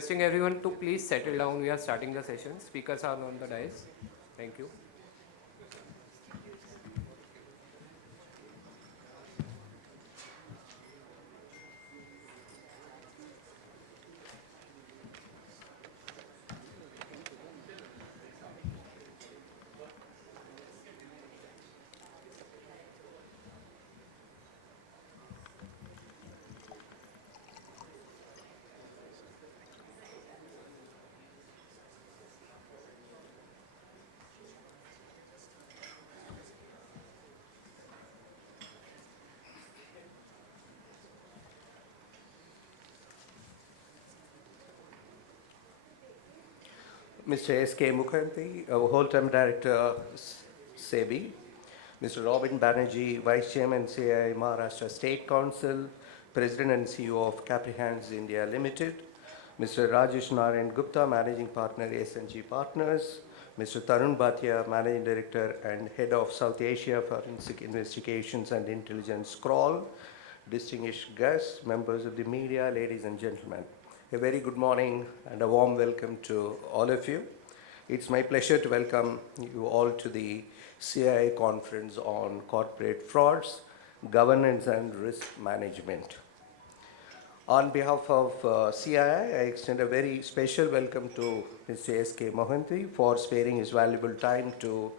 requesting everyone to please settle down. We are starting the session. Speakers are on the dais. Thank you. Mr. S.K. Mukherjee, our whole-time director, SEBI, Mr. Robin Banerjee, Vice Chairman, CII Maharashtra State Council, President and CEO of Capri Hands India Limited, Mr. Rajesh Narayan Gupta, Managing Partner, SNG Partners, Mr. Tarun Bhatia, Managing Director and Head of South Asia Forensic Investigations and Intelligence, Kroll, distinguished guests, members of the media, ladies and gentlemen. A very good morning and a warm welcome to all of you. It's my pleasure to welcome you all to the CII Conference on Corporate Frauds, Governance and Risk Management. On behalf of CII, I extend a very special welcome to Mr. S.K. Mukherjee for sparing his valuable time to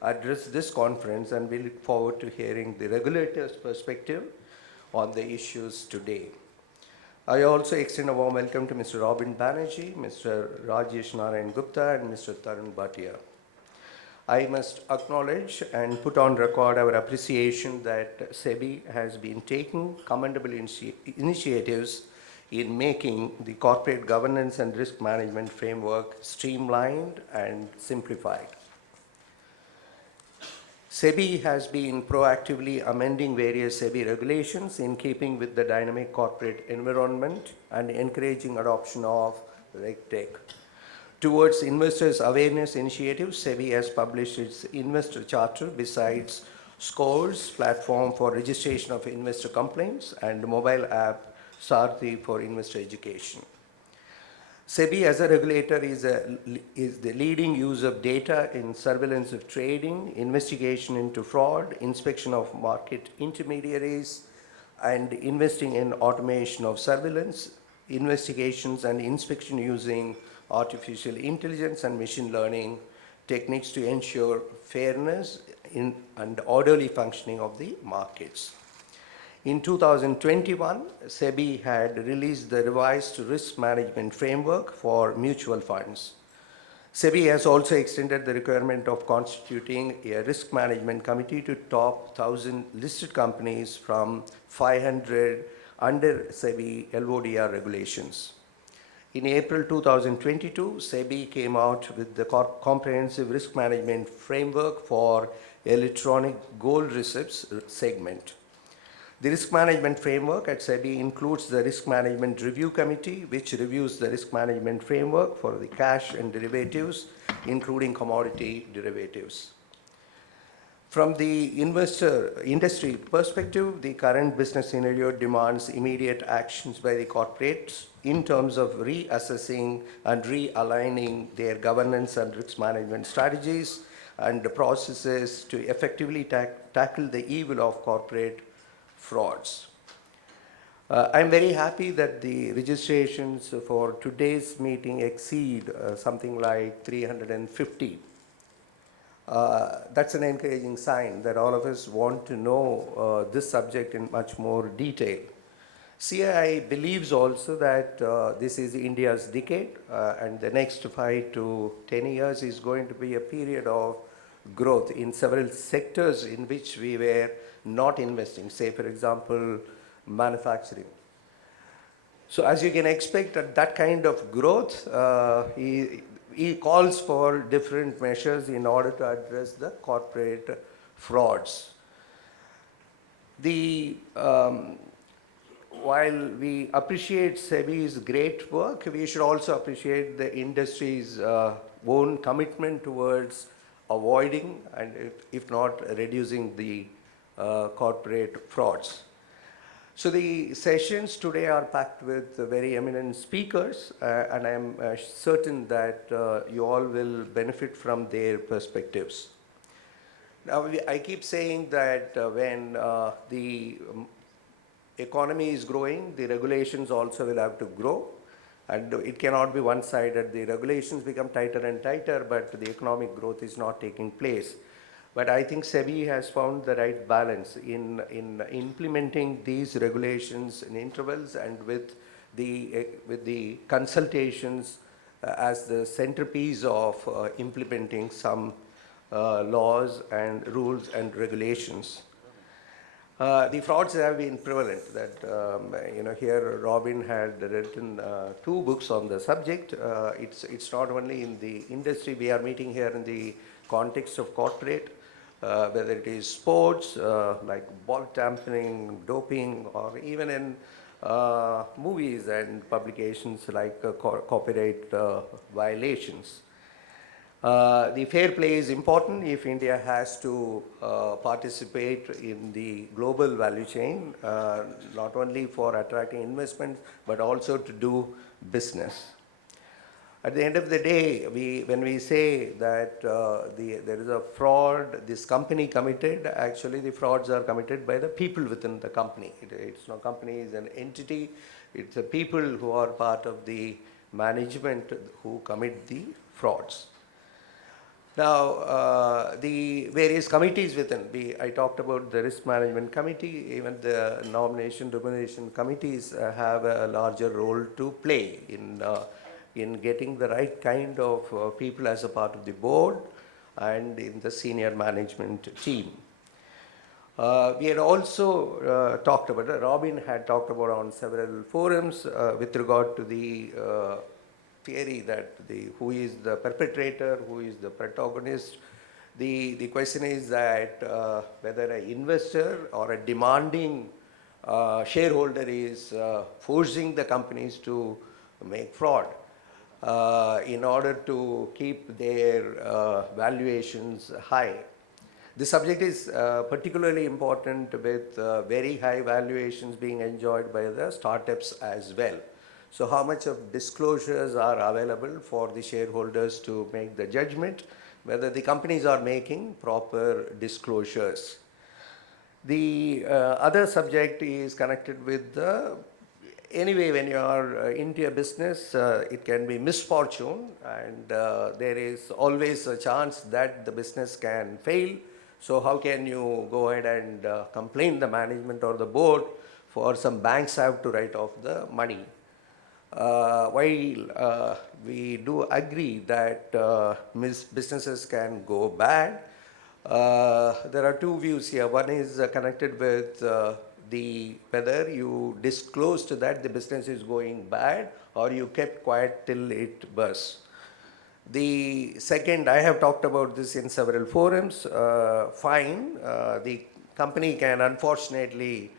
address this conference, and we look forward to hearing the regulator's perspective on the issues today. I also extend a warm welcome to Mr. Robin Banerjee, Mr. Rajesh Narayan Gupta, and Mr. Tarun Bhatia. I must acknowledge and put on record our appreciation that SEBI has been taking commendable initiatives in making the corporate governance and risk management framework streamlined and simplified. SEBI has been proactively amending various SEBI regulations in keeping with the dynamic corporate environment and encouraging adoption of RegTech. Towards investors' awareness initiatives, SEBI has published its investor charter besides SCORES platform for registration of investor complaints and mobile app Sarthi for investor education. SEBI as a regulator is the leading use of data in surveillance of trading, investigation into fraud, inspection of market intermediaries, and investing in automation of surveillance, investigations and inspection using artificial intelligence and machine learning techniques to ensure fairness and orderly functioning of the markets. In 2021, SEBI had released the revised risk management framework for mutual funds. SEBI has also extended the requirement of constituting a risk management committee to top 1,000 listed companies from 500 under SEBI LODR regulations. In April 2022, SEBI came out with the comprehensive risk management framework for electronic gold receipts segment. The risk management framework at SEBI includes the Risk Management Review Committee, which reviews the risk management framework for the cash and derivatives, including commodity derivatives. From the industry perspective, the current business scenario demands immediate actions by the corporates in terms of reassessing and realigning their governance and risk management strategies and processes to effectively tackle the evil of corporate frauds. I'm very happy that the registrations for today's meeting exceed something like 350. That's an encouraging sign that all of us want to know this subject in much more detail. CII believes also that this is India's decade and the next 5 to 10 years is going to be a period of growth in several sectors in which we were not investing, say for example, manufacturing. So as you can expect that kind of growth, he calls for different measures in order to address the corporate frauds. While we appreciate SEBI's great work, we should also appreciate the industry's own commitment towards avoiding and if not reducing the corporate frauds. So the sessions today are packed with very eminent speakers, and I am certain that you all will benefit from their perspectives. Now, I keep saying that when the economy is growing, the regulations also will have to grow, and it cannot be one-sided. The regulations become tighter and tighter, but the economic growth is not taking place. But I think SEBI has found the right balance in implementing these regulations in intervals and with the consultations as the centerpiece of implementing some laws and rules and regulations. The frauds have been prevalent. That here Robin had written 2 books on the subject. It's not only in the industry. We are meeting here in the context of corporate, whether it is sports like ball tampering, doping, or even in movies and publications like copyright violations. The fair play is important if India has to participate in the global value chain, not only for attracting investments, but also to do business. At the end of the day, when we say that there is a fraud, this company committed, actually the frauds are committed by the people within the company. It's not company is an entity, it's the people who are part of the management who commit the frauds. Now, the various committees within, I talked about the risk management committee, even the nomination remuneration committees have a larger role to play in getting the right kind of people as a part of the board and in the senior management team. We had also talked about, Robin had talked about on several forums with regard to the theory that who is the perpetrator, who is the protagonist. The question is that whether an investor or a demanding shareholder is forcing the companies to make fraud in order to keep their valuations high. This subject is particularly important with very high valuations being enjoyed by the startups as well. So how much of disclosures are available for the shareholders to make the judgment whether the companies are making proper disclosures. The other subject is connected with the, anyway, when you are into a business, it can be misfortune, and there is always a chance that the business can fail. So how can you go ahead and complain the management or the board for some banks have to write off the money? While we do agree that businesses can go bad, there are 2 views here. One is connected with whether you disclosed that the business is going bad or you kept quiet till it bursts. The second, I have talked about this in several forums, fine, the company can unfortunately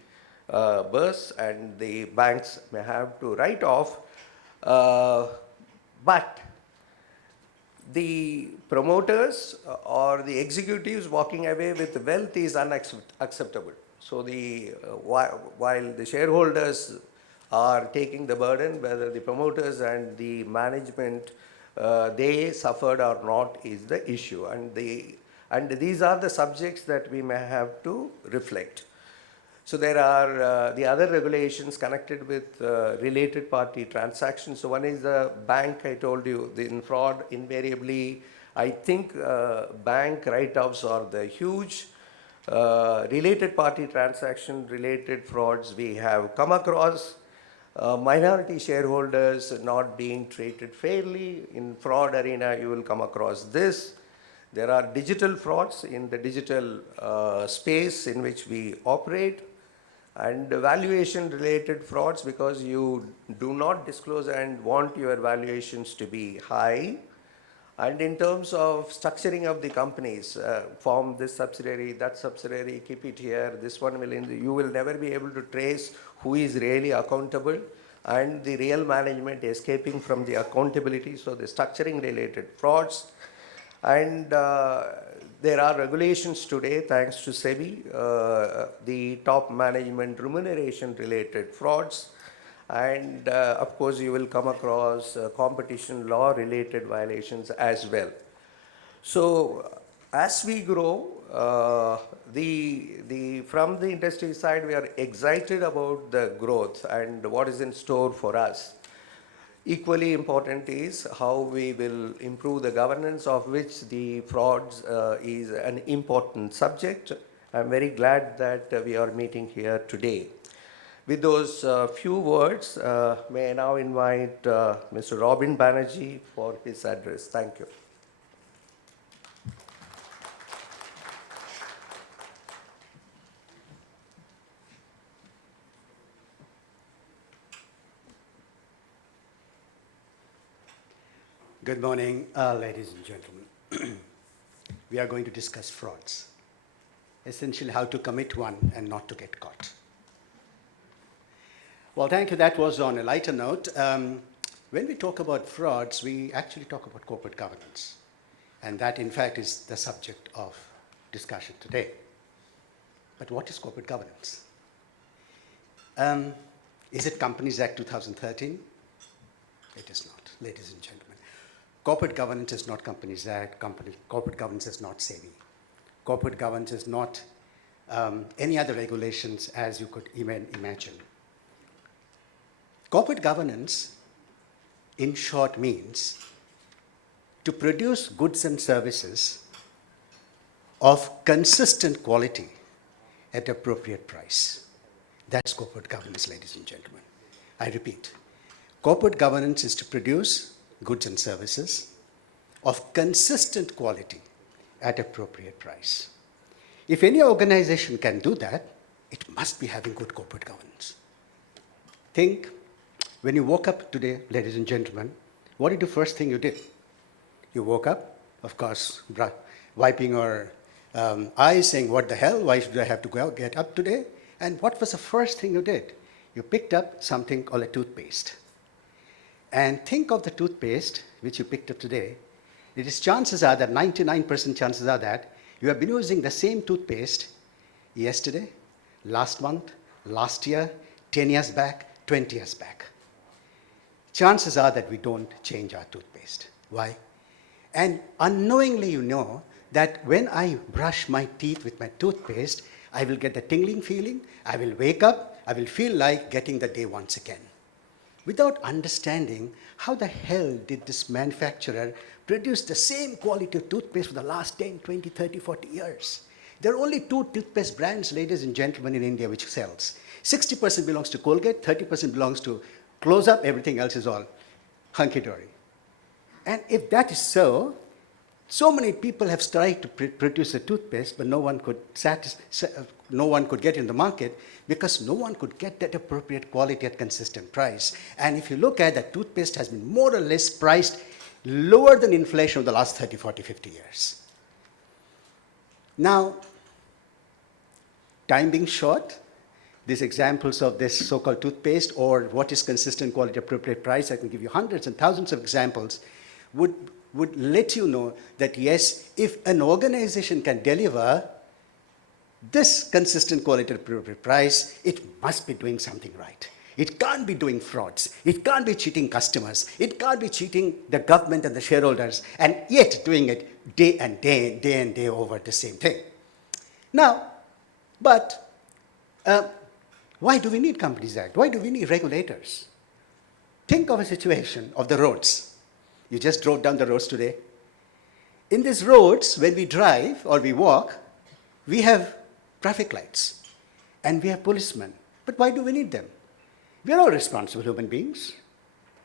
burst and the banks may have to write off, but the promoters or the executives walking away with wealth is unacceptable. So while the shareholders are taking the burden, whether the promoters and the management they suffered or not is the issue, and these are the subjects that we may have to reflect. So there are the other regulations connected with related party transactions. So one is the bank, I told you, in fraud invariably, I think bank write-offs are the huge related party transaction related frauds we have come across. Minority shareholders not being treated fairly. In fraud arena, you will come across this. There are digital frauds in the digital space in which we operate, and valuation related frauds because you do not disclose and want your valuations to be high. And in terms of structuring of the companies, form this subsidiary, that subsidiary, keep it here, this one will, you will never be able to trace who is really accountable and the real management escaping from the accountability. So the structuring related frauds. And there are regulations today, thanks to SEBI, the top management remuneration related frauds. And of course, you will come across competition law related violations as well. So as we grow, from the industry side, we are excited about the growth and what is in store for us. Equally important is how we will improve the governance, of which the frauds is an important subject. I'm very glad that we are meeting here today. With those few words, may I now invite Mr. Robin Banerjee for his address. Thank you. Good morning, ladies and gentlemen. We are going to discuss frauds, essentially how to commit one and not to get caught. Well, thank you. That was on a lighter note. When we talk about frauds, we actually talk about corporate governance. And that, in fact, is the subject of discussion today. But what is corporate governance? Is it Companies Act 2013? It is not, ladies and gentlemen. Corporate governance is not Companies Act. Corporate governance is not SEBI. Corporate governance is not any other regulations as you could even imagine. Corporate governance, in short, means to produce goods and services of consistent quality at appropriate price. That's corporate governance, ladies and gentlemen. I repeat, corporate governance is to produce goods and services of consistent quality at appropriate price. If any organization can do that, it must be having good corporate governance. Think, when you woke up today, ladies and gentlemen, what did the first thing you did? You woke up, of course, wiping your eyes, saying, what the hell, why should I have to get up today? And what was the first thing you did? You picked up something called a toothpaste. And think of the toothpaste which you picked up today. It is chances are that 99% chances are that you have been using the same toothpaste yesterday, last month, last year, 10 years back, 20 years back. Chances are that we don't change our toothpaste. Why? And unknowingly you know that when I brush my teeth with my toothpaste, I will get the tingling feeling, I will wake up, I will feel like getting the day once again. Without understanding how the hell did this manufacturer produce the same quality of toothpaste for the last 10, 20, 30, 40 years. There are only two toothpaste brands, ladies and gentlemen, in India which sells. 60% belongs to Colgate, 30% belongs to Close Up, everything else is all hunky-dory. And if that is so, so many people have tried to produce a toothpaste, but no one could get in the market because no one could get that appropriate quality at consistent price. And if you look at that, toothpaste has been more or less priced lower than inflation of the last 30, 40, 50 years. Now, time being short, these examples of this so-called toothpaste or what is consistent quality appropriate price, I can give you hundreds and thousands of examples, would let you know that yes, if an organization can deliver this consistent quality appropriate price, it must be doing something right. It can't be doing frauds. It can't be cheating customers. It can't be cheating the government and the shareholders, and yet doing it day and day over the same thing. Now, but why do we need Companies Act? Why do we need regulators? Think of a situation of the roads. You just drove down the roads today. In these roads, when we drive or we walk, we have traffic lights and we have policemen. But why do we need them? We are all responsible human beings.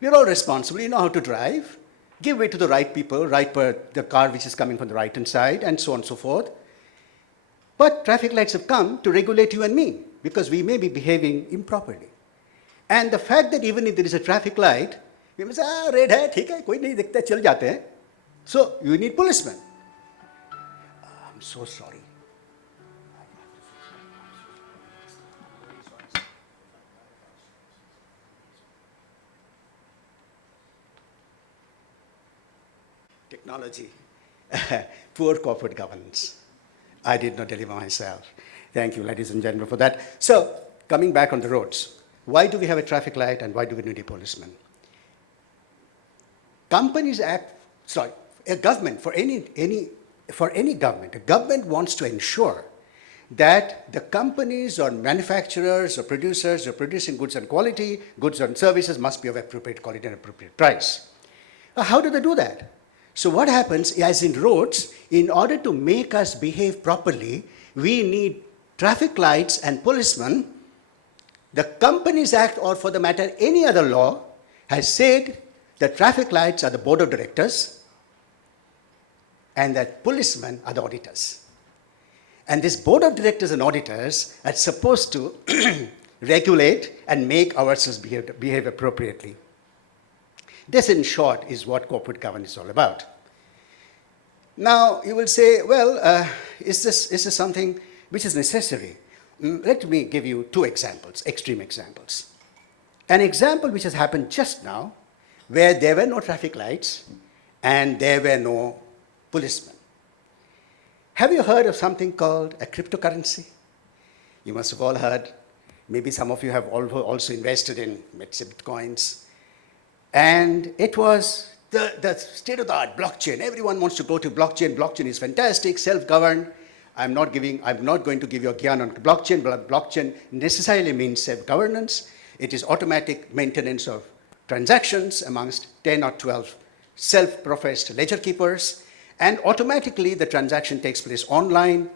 We are all responsible. You know how to drive. Give way to the right people, the car which is coming from the right-hand side, and so on and so forth. But traffic lights have come to regulate you and me because we may be behaving improperly. And the fact that even if there is a traffic light, we may say, red hai, theek hai, koi nahi dikhta, chal jate hain. So you need policemen. I'm so sorry. Technology Poor corporate governance. I did not deliver myself. Thank you, ladies and gentlemen, for that. So, coming back on the roads, why do we have a traffic light and why do we need a policeman? Companies act, sorry, a government, for any government, a government wants to ensure that the companies or manufacturers or producers who are producing goods and quality, goods and services must be of appropriate quality and appropriate price. How do they do that? So what happens, as in roads, in order to make us behave properly, we need traffic lights and policemen. The Companies Act, or for the matter any other law, has said that traffic lights are the board of directors and that policemen are the auditors. And this board of directors and auditors are supposed to regulate and make ourselves behave appropriately. This, in short, is what corporate governance is all about. Now, you will say, well, is this something which is necessary? Let me give you two examples, extreme examples. An example which has happened just now, where there were no traffic lights and there were no policemen. Have you heard of something called a cryptocurrency? You must have all heard. Maybe some of you have also invested in Bitcoins. And it was the state-of-the-art blockchain. Everyone wants to go to blockchain. Blockchain is fantastic, self-governed. I'm not going to give you a gyan on blockchain, but blockchain necessarily means self-governance. It is automatic maintenance of transactions amongst 10 or 12 self-professed ledger keepers. And automatically the transaction takes place online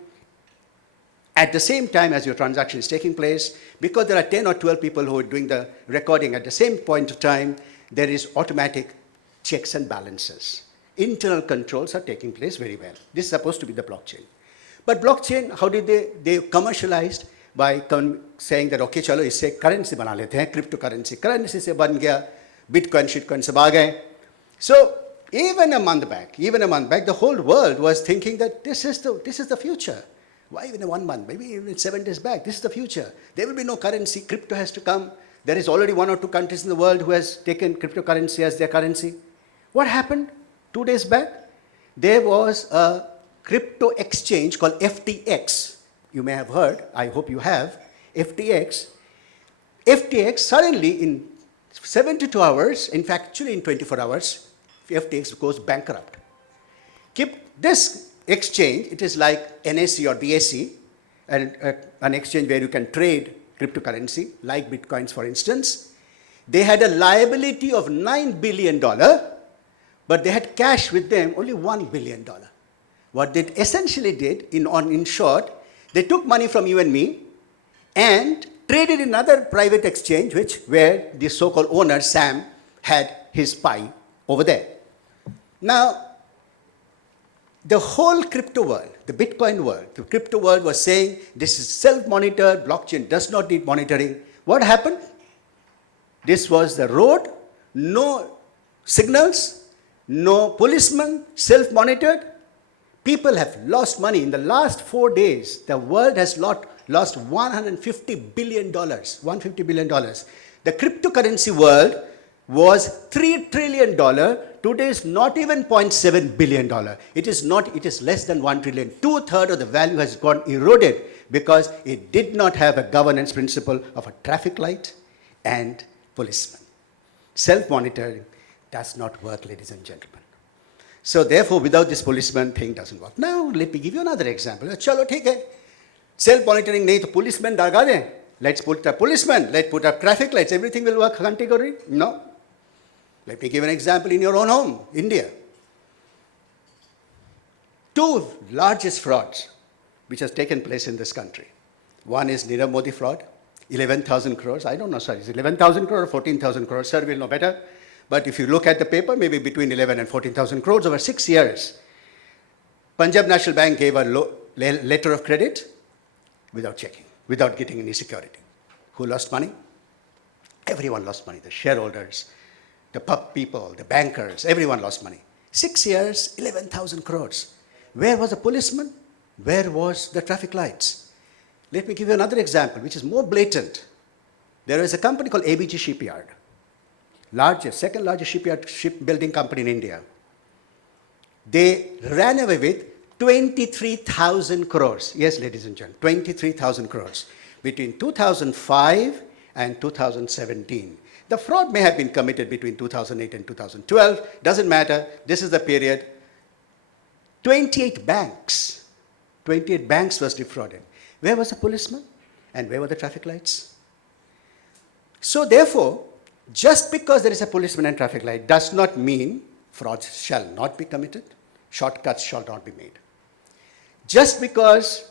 at the same time as your transaction is taking place. Because there are 10 or 12 people who are doing the recording at the same point of time, there is automatic checks and balances. Internal controls are taking place very well. This is supposed to be the blockchain. But blockchain, how did they commercialized by saying that, okay, chalo, isse currency bana lete hain, cryptocurrency. Currency se ban gaya, Bitcoin, shitcoin sab aa gaye. So, even a month back, the whole world was thinking that this is the future. Why even 1 month? Maybe even 7 days back. This is the future. There will be no currency. Crypto has to come. There is already 1 or 2 countries in the world who has taken cryptocurrency as their currency. What happened 2 days back? There was a crypto exchange called FTX. You may have heard. I hope you have. FTX. FTX suddenly in 72 hours, in fact, actually in 24 hours, FTX goes bankrupt. This exchange, it is like NSE or BSE, an exchange where you can trade cryptocurrency, like Bitcoins, for instance. They had a liability of $9 billion, but they had cash with them only $1 billion. What they essentially did, in short, they took money from you and me and traded in another private exchange, where the so-called owner, Sam, had his pie over there. Now, the whole crypto world, the Bitcoin world, the crypto world was saying this is self-monitored, blockchain does not need monitoring. What happened? This was the road, no signals, no policemen, self-monitored. People have lost money. In the last 4 days, the world has lost $150 billion. $150 billion. The cryptocurrency world was $3 trillion. Today is not even $0.7 billion. It is less than 1 trillion. 2/3 of the value has gone eroded because it did not have a governance principle of a traffic light and policeman. Self-monitoring does not work, ladies and gentlemen. So therefore, without this policeman, thing doesn't work. Now, let me give you another example. Chalo, theek hai. Self-monitoring nahi to policeman darga de. Let's put a policeman, let's put up traffic lights, everything will work categorically? No. Let me give an example in your own home, India. 2 largest frauds which has taken place in this country. One is Nirav Modi fraud, 11,000 crores. I don't know, sir, is it 11,000 crores or 14,000 crores? Sir will know better. But if you look at the paper, maybe between 11 and 14,000 crores over 6 years. Punjab National Bank gave a letter of credit without checking, without getting any security. Who lost money? Everyone lost money. The shareholders, the pub people, the bankers, everyone lost money. 6 years, 11,000 crores. Where was the policeman? Where was the traffic lights? Let me give you another example, which is more blatant. There is a company called ABG Shipyard, second largest shipbuilding company in India. They ran away with 23,000 crores. Yes, ladies and gentlemen, 23,000 crores between 2005 and 2017. The fraud may have been committed between 2008 and 2012. Doesn't matter. This is the period. 28 banks was defrauded. Where was the policeman? And where were the traffic lights? So therefore, just because there is a policeman and traffic light does not mean frauds shall not be committed, shortcuts shall not be made. Just because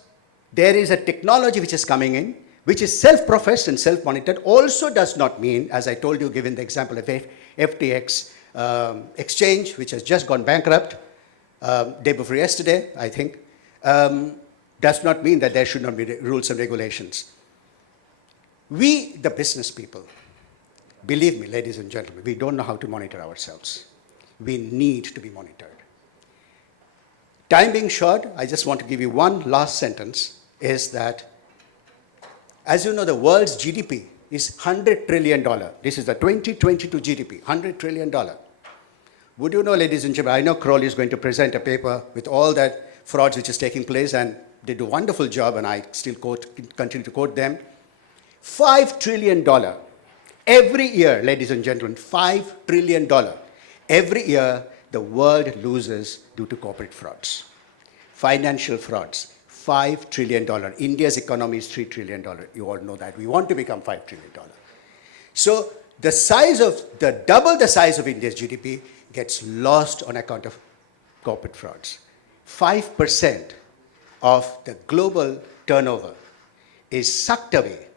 there is a technology which is coming in, which is self-professed and self-monitored, also does not mean, as I told you, given the example of FTX exchange, which has just gone bankrupt, day before yesterday, I think, does not mean that there should not be rules and regulations. We, the business people, believe me, ladies and gentlemen, we don't know how to monitor ourselves. We need to be monitored. Time being short, I just want to give you one last sentence, is that, as you know, the world's GDP is $100 trillion. This is the 2022 GDP, $100 trillion. Would you know, ladies and gentlemen, I know Crowley is going to present a paper with all that frauds which is taking place, and they do a wonderful job, and I still continue to quote them. $5 trillion every year, ladies and gentlemen, $5 trillion. Every year, the world loses due to corporate frauds, financial frauds. $5 trillion. India's economy is $3 trillion. You all know that. We want to become $5 trillion. So the size of, double the size of India's GDP gets lost on account of corporate frauds. 5% of the global turnover is sucked away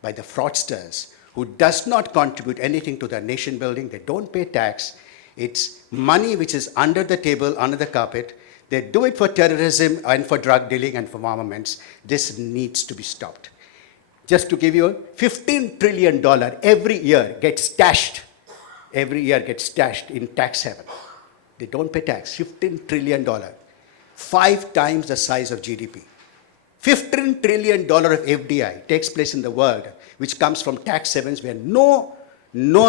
by the fraudsters who does not contribute anything to the nation building. They don't pay tax. It's money which is under the table, under the carpet. They do it for terrorism and for drug dealing and for armaments. This needs to be stopped. Just to give you $15 trillion every year gets stashed. Every year gets stashed in tax haven. They don't pay tax. $15 trillion. 5 times the size of GDP. $15 trillion of FDI takes place in the world, which comes from tax havens where no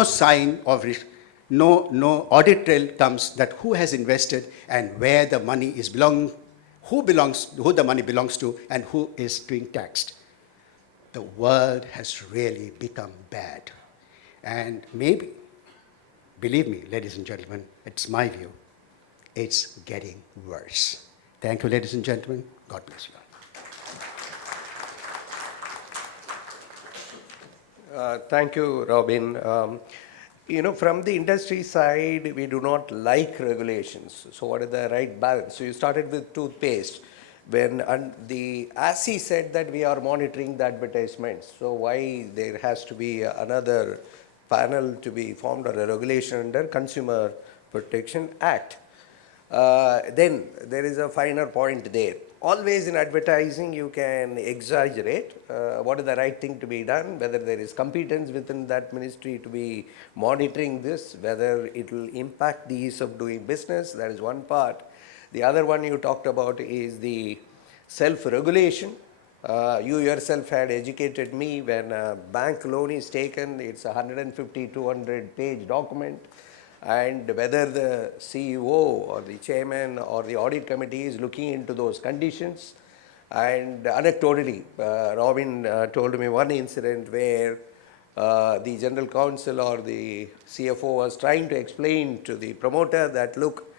sign of no audit trail comes that who has invested and where the money is who the money belongs to, and who is being taxed. The world has really become bad. And maybe, believe me, ladies and gentlemen, it's my view, it's getting worse. Thank you, ladies and gentlemen. God bless you all. Thank you, Robin. From the industry side, we do not like regulations. So what is the right balance? So you started with toothpaste. When the ASI said that we are monitoring the advertisements, so why there has to be another panel to be formed or a regulation under Consumer Protection Act? Then there is a finer point there. Always in advertising you can exaggerate what is the right thing to be done, whether there is competence within that ministry to be monitoring this, whether it will impact the ease of doing business. That is one part. The other one you talked about is the self-regulation. You yourself had educated me when a bank loan is taken, it's a 150, 200 page document. And whether the CEO or the chairman or the audit committee is looking into those conditions. And anecdotally, Robin told me one incident where the general counsel or the CFO was trying to explain to the promoter that, look,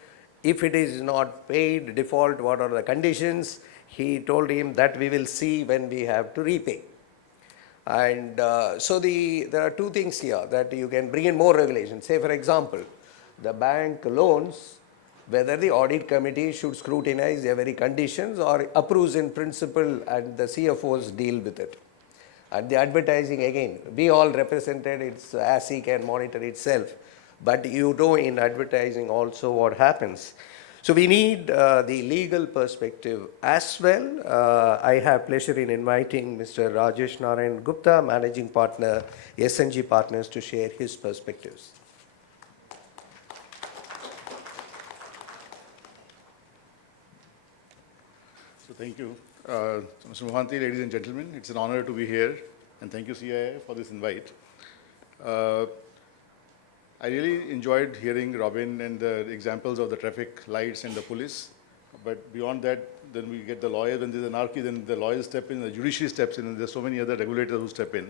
if it is not paid, default, what are the conditions? He told him that we will see when we have to repay. And so there are two things here that you can bring in more regulations. Say, for example, the bank loans, whether the audit committee should scrutinize every conditions or approves in principle and the CFOs deal with it. And the advertising, again, we all represented, it's ASI can monitor itself. But you know in advertising also what happens. So we need the legal perspective as well. I have pleasure in inviting Mr. Rajesh Narayan Gupta, Managing Partner, SNG Partners, to share his perspectives. So thank you. Mr. Mohanty, ladies and gentlemen, it's an honor to be here, and thank you CII for this invite. I really enjoyed hearing Robin and the examples of the traffic lights and the police. But beyond that, then we get the lawyers. When there's anarchy, then the lawyers step in, the judiciary steps in, and there's so many other regulators who step in.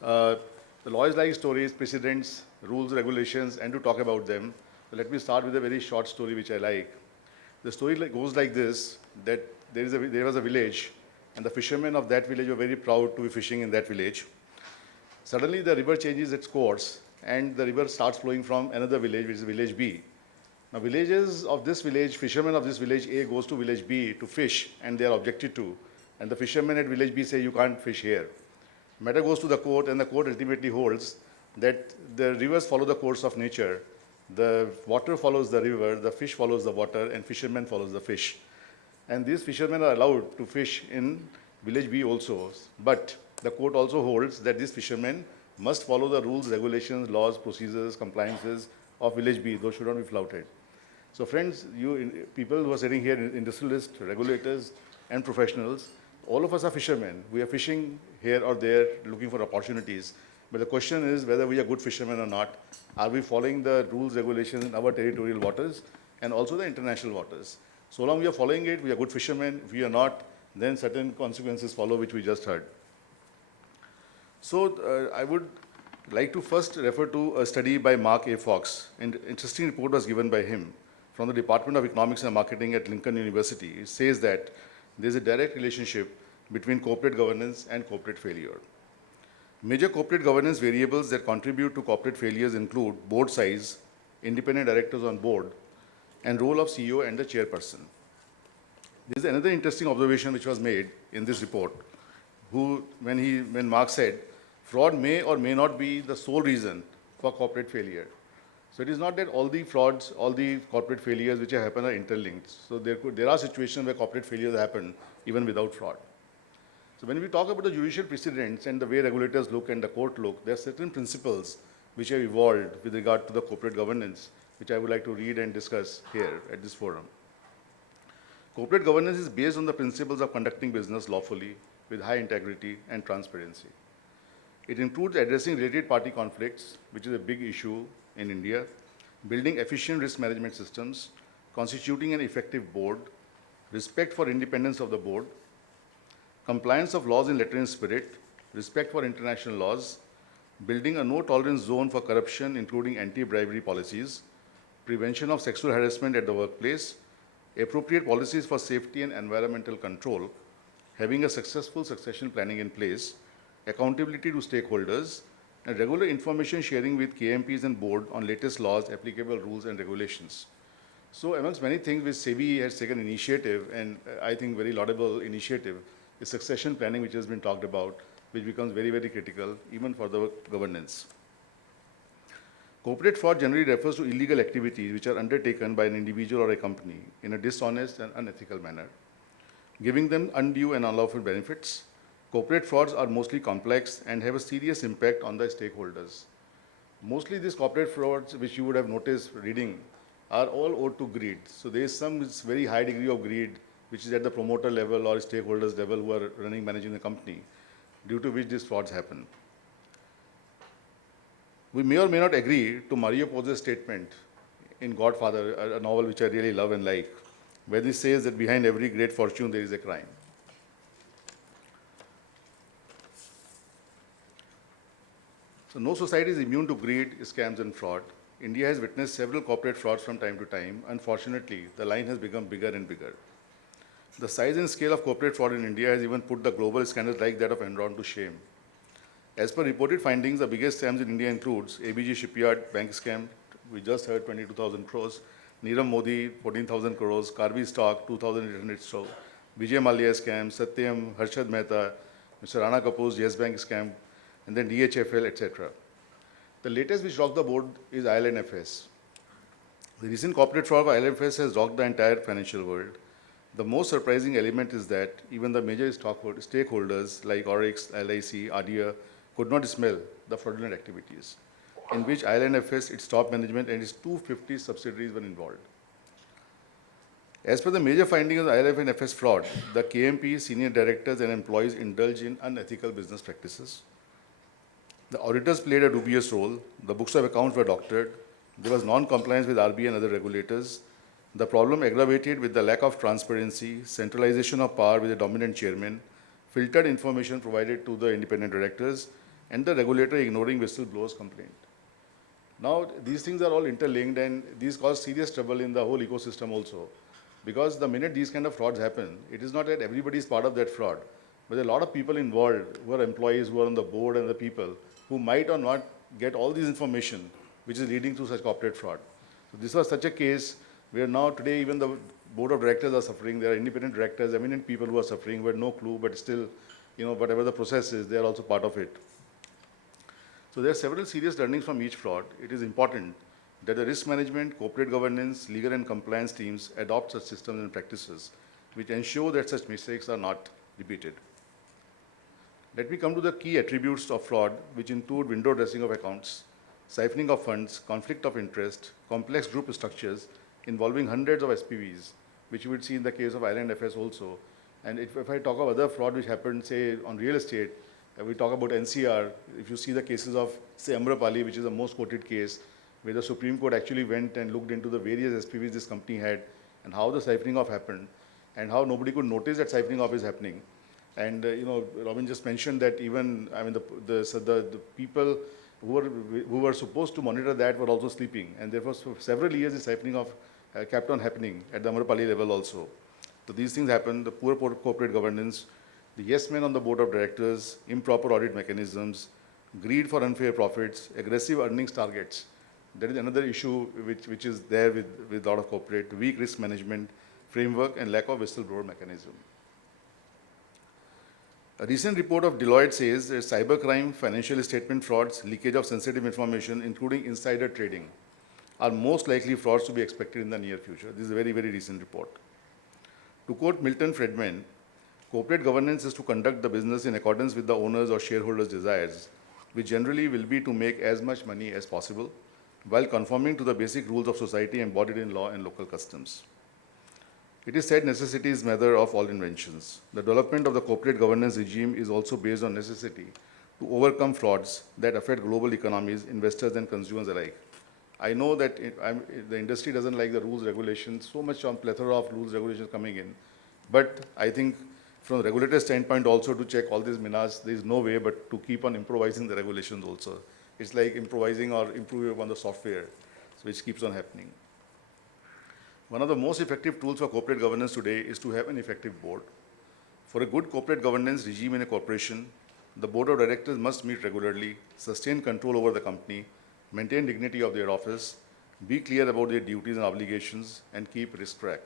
The lawyers like stories, precedents, rules, regulations, and to talk about them. So let me start with a very short story which I like. The story goes like this, that there was a village, and the fishermen of that village were very proud to be fishing in that village. Suddenly the river changes its course, and the river starts flowing from another village, which is village B. Now villagers of this village, fishermen of this village A goes to village B to fish, and they are objected to. And the fishermen at village B say, you can't fish here. Matter goes to the court, and the court ultimately holds that the rivers follow the course of nature. The water follows the river, the fish follows the water, and fishermen follows the fish. And these fishermen are allowed to fish in village B also. But the court also holds that these fishermen must follow the rules, regulations, laws, procedures, compliances of village B. Those should not be flouted. So friends, you people who are sitting here, industrialists, regulators, and professionals, all of us are fishermen. We are fishing here or there, looking for opportunities. But the question is whether we are good fishermen or not. Are we following the rules, regulations in our territorial waters and also the international waters? So long we are following it, we are good fishermen. If we are not, then certain consequences follow, which we just heard. So I would like to first refer to a study by Mark A. Fox. An interesting report was given by him from the Department of Economics and Marketing at Lincoln University. It says that there is a direct relationship between corporate governance and corporate failure. Major corporate governance variables that contribute to corporate failures include board size, independent directors on board, and role of CEO and the chairperson. There is another interesting observation which was made in this report, when Mark said, fraud may or may not be the sole reason for corporate failure. So it is not that all the frauds, all the corporate failures which happen are interlinked. So there are situations where corporate failures happen even without fraud. So when we talk about the judicial precedents and the way regulators look and the court look, there are certain principles which have evolved with regard to the corporate governance, which I would like to read and discuss here at this forum. Corporate governance is based on the principles of conducting business lawfully with high integrity and transparency. It includes addressing related party conflicts, which is a big issue in India, building efficient risk management systems, constituting an effective board, respect for independence of the board, compliance of laws in letter and spirit, respect for international laws, building a no-tolerance zone for corruption, including anti-bribery policies, prevention of sexual harassment at the workplace, appropriate policies for safety and environmental control, having a successful succession planning in place, accountability to stakeholders, and regular information sharing with KMPs and board on latest laws, applicable rules and regulations. So amongst many things which SEBI has taken initiative, and I think very laudable initiative, is succession planning, which has been talked about, which becomes very, very critical even for the governance. Corporate fraud generally refers to illegal activities which are undertaken by an individual or a company in a dishonest and unethical manner, giving them undue and unlawful benefits. Corporate frauds are mostly complex and have a serious impact on the stakeholders. Mostly these corporate frauds, which you would have noticed reading, are all owed to greed. So there is some very high degree of greed, which is at the promoter level or stakeholders level who are managing the company, due to which these frauds happen. We may or may not agree to Mario Puzo's statement in Godfather, a novel which I really love and like, where he says that behind every great fortune there is a crime. So no society is immune to greed, scams and fraud. India has witnessed several corporate frauds from time to time. Unfortunately, the line has become bigger and bigger. The size and scale of corporate fraud in India has even put the global scandals like that of Enron to shame. As per reported findings, the biggest scams in India includes ABG Shipyard bank scam, we just heard 22,000 crores, Nirav Modi 14,000 crores, Karvi stock 2,800 crores, Vijay Mallya scam, Satyam, Harshad Mehta, Mr. Rana Kapoor's Yes Bank scam, and then DHFL, etc. The latest which rocked the board is IL&FS. The recent corporate fraud of IL&FS has rocked the entire financial world. The most surprising element is that even the major stakeholders like Oryx, LIC, ADIA could not smell the fraudulent activities, in which IL&FS, its top management, and its 250 subsidiaries were involved. As per the major findings of the IL&FS fraud, the KMP, senior directors, and employees indulge in unethical business practices. The auditors played a dubious role. The books of accounts were doctored. There was non-compliance with RBI and other regulators. The problem aggravated with the lack of transparency, centralization of power with a dominant chairman, filtered information provided to the independent directors, and the regulator ignoring whistleblowers' complaint. Now, these things are all interlinked and these cause serious trouble in the whole ecosystem also. Because the minute these kind of frauds happen, it is not that everybody is part of that fraud, but there are a lot of people involved who are employees, who are on the board and the people who might or not get all this information which is leading to such corporate fraud. So this was such a case where now today even the board of directors are suffering. There are independent directors, eminent people who are suffering who had no clue, but still, whatever the process is, they are also part of it. So there are several serious learnings from each fraud. It is important that the risk management, corporate governance, legal and compliance teams adopt such systems and practices which ensure that such mistakes are not repeated. Let me come to the key attributes of fraud, which include window dressing of accounts, siphoning of funds, conflict of interest, complex group structures involving hundreds of SPVs, which you would see in the case of Island FS also. And if I talk of other fraud which happened, say, on real estate, we talk about NCR. If you see the cases of, say, Amrapali, which is the most quoted case, where the Supreme Court actually went and looked into the various SPVs this company had and how the siphoning off happened and how nobody could notice that siphoning off is happening. And, Robin just mentioned that even, the people who were supposed to monitor that were also sleeping. And therefore, for several years, the siphoning off kept on happening at the Amrapali level also. So these things happen, the poor corporate governance, the yes men on the board of directors, improper audit mechanisms, greed for unfair profits, aggressive earnings targets. That is another issue which is there with a lot of corporate, weak risk management framework and lack of whistleblower mechanism. A recent report of Deloitte says that cybercrime, financial statement frauds, leakage of sensitive information, including insider trading, are most likely frauds to be expected in the near future. This is a very, very recent report. To quote Milton Friedman, corporate governance is to conduct the business in accordance with the owners' or shareholders' desires, which generally will be to make as much money as possible, while conforming to the basic rules of society embodied in law and local customs. It is said necessity is mother of all inventions. The development of the corporate governance regime is also based on necessity to overcome frauds that affect global economies, investors and consumers alike. I know that the industry doesn't like the rules, regulations, so much on plethora of rules, regulations coming in. But I think from the regulator standpoint also to check all these minas, there is no way but to keep on improvising the regulations also. It's like improvising or improving upon the software, which keeps on happening. One of the most effective tools for corporate governance today is to have an effective board. For a good corporate governance regime in a corporation, the board of directors must meet regularly, sustain control over the company, maintain dignity of their office, be clear about their duties and obligations, and keep risk track.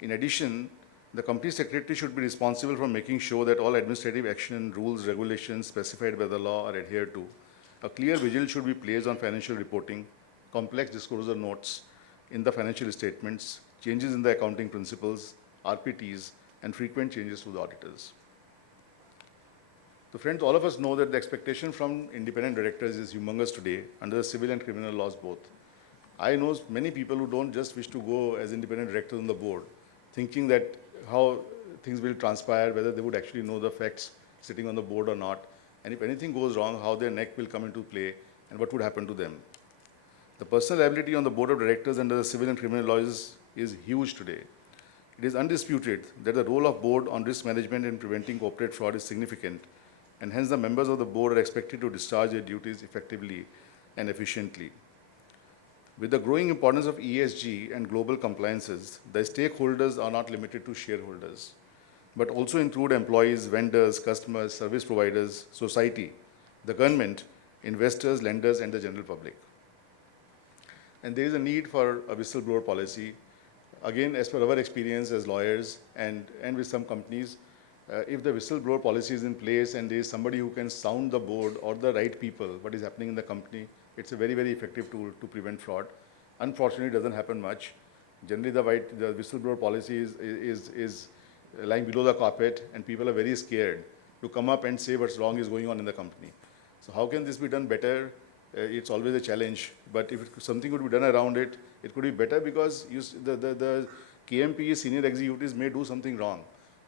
In addition, the company secretary should be responsible for making sure that all administrative action, rules, regulations specified by the law are adhered to. A clear vigil should be placed on financial reporting, complex disclosure notes in the financial statements, changes in the accounting principles, RPTs, and frequent changes to the auditors. So friends, all of us know that the expectation from independent directors is humongous today under the civil and criminal laws both. I know many people who don't just wish to go as independent directors on the board, thinking that how things will transpire, whether they would actually know the facts sitting on the board or not, and if anything goes wrong, how their neck will come into play and what would happen to them. The personal liability on the board of directors under the civil and criminal laws is huge today. It is undisputed that the role of board on risk management and preventing corporate fraud is significant, and hence the members of the board are expected to discharge their duties effectively and efficiently. With the growing importance of ESG and global compliances, the stakeholders are not limited to shareholders, but also include employees, vendors, customers, service providers, society, the government, investors, lenders, and the general public. And there is a need for a whistleblower policy. Again, as per our experience as lawyers and with some companies, if the whistleblower policy is in place and there is somebody who can sound the board or the right people what is happening in the company, it's a very, very effective tool to prevent fraud. Unfortunately, it doesn't happen much. Generally, the whistleblower policy is lying below the carpet, and people are very scared to come up and say what's wrong is going on in the company. So how can this be done better? It's always a challenge. But if something could be done around it, it could be better because the KMP senior executives may do something wrong,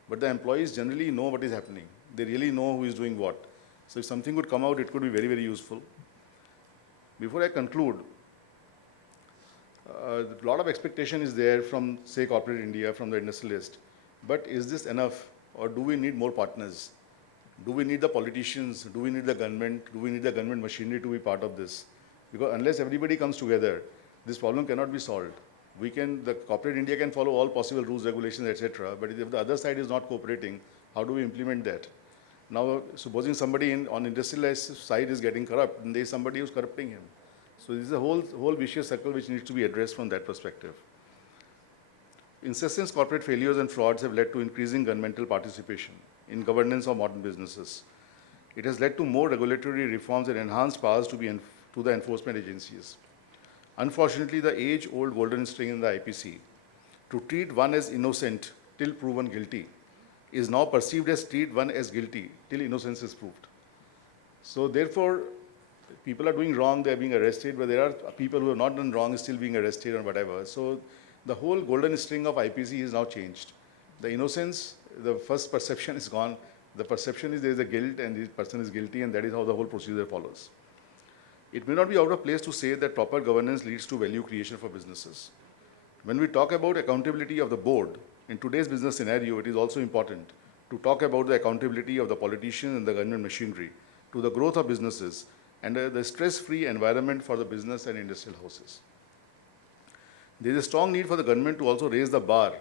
but the employees generally know what is happening. They really know who is doing what. So if something could come out, it could be very, very useful. Before I conclude, a lot of expectation is there from, say, corporate India, from the industrialist. But is this enough, or do we need more partners? Do we need the politicians? Do we need the government? Do we need the government machinery to be part of this? Because unless everybody comes together, this problem cannot be solved. The corporate India can follow all possible rules, regulations, etc. But if the other side is not cooperating, how do we implement that? Now, supposing somebody on industrialized side is getting corrupt, and there is somebody who's corrupting him. So this is a whole vicious circle which needs to be addressed from that perspective. Incessant corporate failures and frauds have led to increasing governmental participation in governance of modern businesses. It has led to more regulatory reforms and enhanced powers to the enforcement agencies. Unfortunately, the age-old golden string in the IPC, to treat one as innocent till proven guilty, is now perceived as treat one as guilty till innocence is proved. So therefore, people are doing wrong, they are being arrested, but there are people who have not done wrong still being arrested or whatever. So the whole golden string of IPC is now changed. The innocence, the first perception is gone. The perception is there is a guilt and the person is guilty, and that is how the whole procedure follows. It may not be out of place to say that proper governance leads to value creation for businesses. When we talk about accountability of the board, in today's business scenario, it is also important to talk about the accountability of the politicians and the government machinery to the growth of businesses and the stress-free environment for the business and industrial houses. There is a strong need for the government to also raise the bar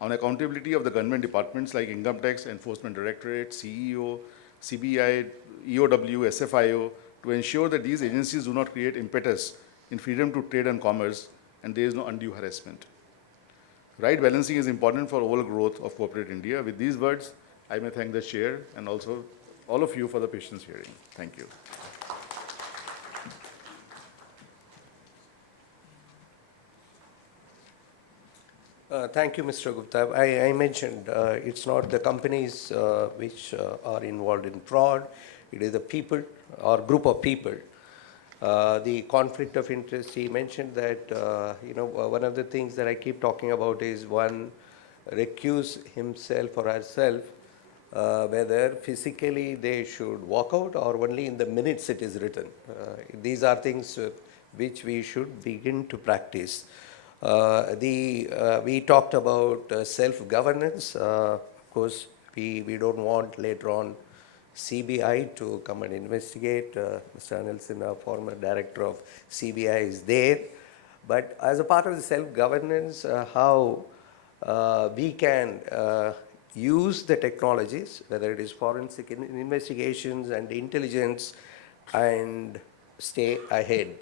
on accountability of the government departments like Income Tax, Enforcement Directorate, CEO, CBI, EOW, SFIO, to ensure that these agencies do not create impetus in freedom to trade and commerce, and there is no undue harassment. Right balancing is important for overall growth of corporate India. With these words, I may thank the chair and also all of you for the patience hearing. Thank you. Thank you, Mr. Gupta. I mentioned it's not the companies which are involved in fraud. It is the people or group of people. The conflict of interest, he mentioned that, one of the things that I keep talking about is one recuse himself or herself, whether physically they should walk out or only in the minutes it is written. These are things which we should begin to practice. We talked about self-governance. Of course, we don't want later on CBI to come and investigate. Mr. Anil Sinha, former director of CBI, is there. But as a part of the self-governance, how we can use the technologies, whether it is forensic investigations and intelligence, and stay ahead.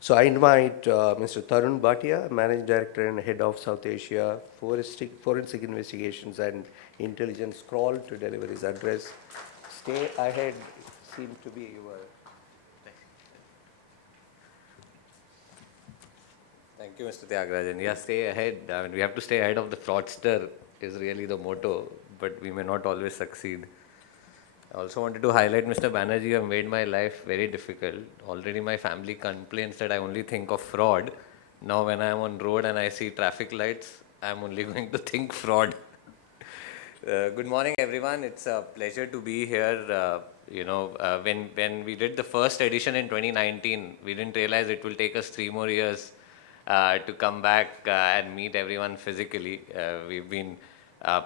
So I invite Mr. Tarun Bhatia, Managing Director and Head of South Asia Forensic Investigations and Intelligence, Crawl, to deliver his address. Stay ahead seems to be your... Thank you, Mr. Tyagarajan. Yeah, stay ahead. I mean, we have to stay ahead of the fraudster is really the motto, but we may not always succeed. I also wanted to highlight, Mr. Banerjee, you have made my life very difficult. Already my family complains that I only think of fraud. Now when I am on road and I see traffic lights, I am only going to think fraud. Good morning, everyone. It's a pleasure to be here. When we did the first edition in 2019, we didn't realize it will take us 3 more years to come back and meet everyone physically. We've been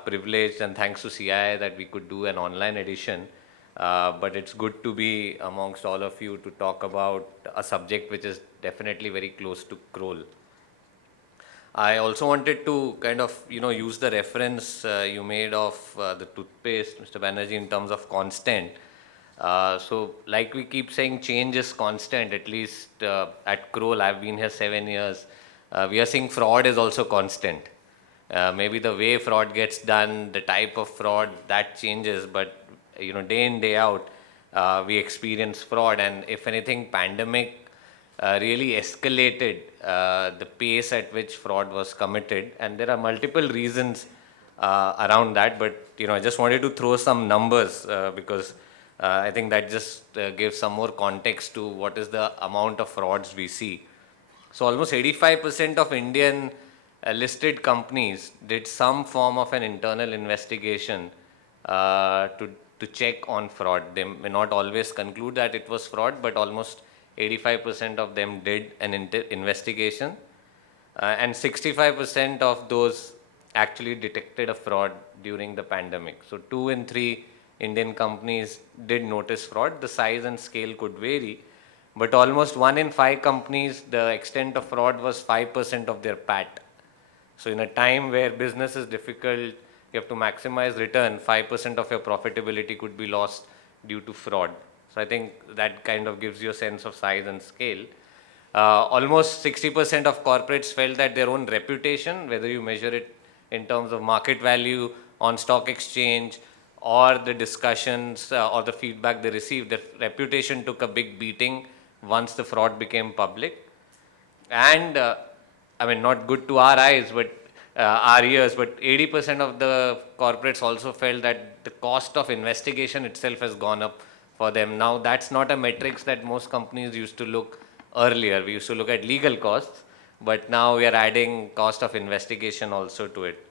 privileged, and thanks to CII that we could do an online edition. But it's good to be amongst all of you to talk about a subject which is definitely very close to Kroll. I also wanted to kind of, use the reference you made of the toothpaste, Mr. Banerjee, in terms of constant. So like we keep saying, change is constant, at least at Kroll. I've been here 7 years. We are seeing fraud is also constant. Maybe the way fraud gets done, the type of fraud, that changes, but day in, day out, we experience fraud. And if anything, pandemic really escalated the pace at which fraud was committed. And there are multiple reasons around that, but I just wanted to throw some numbers because I think that just gives some more context to what is the amount of frauds we see. So almost 85% of Indian listed companies did some form of an internal investigation to to check on fraud. They may not always conclude that it was fraud, but almost 85% of them did an investigation. And 65% of those actually detected a fraud during the pandemic. So 2 in 3 Indian companies did notice fraud. The size and scale could vary, but almost 1 in 5 companies, the extent of fraud was 5% of their PAT. So in a time where business is difficult, you have to maximize return, 5% of your profitability could be lost due to fraud. So I think that kind of gives you a sense of size and scale. Almost 60% of corporates felt that their own reputation, whether you measure it in terms of market value on stock exchange or the discussions or the feedback they received, their reputation took a big beating once the fraud became public. And I mean, not good to our eyes, but our ears, but 80% of the corporates also felt that the cost of investigation itself has gone up for them. Now, that's not a metrics that most companies used to look earlier. We used to look at legal costs, but now we are adding cost of investigation also to it.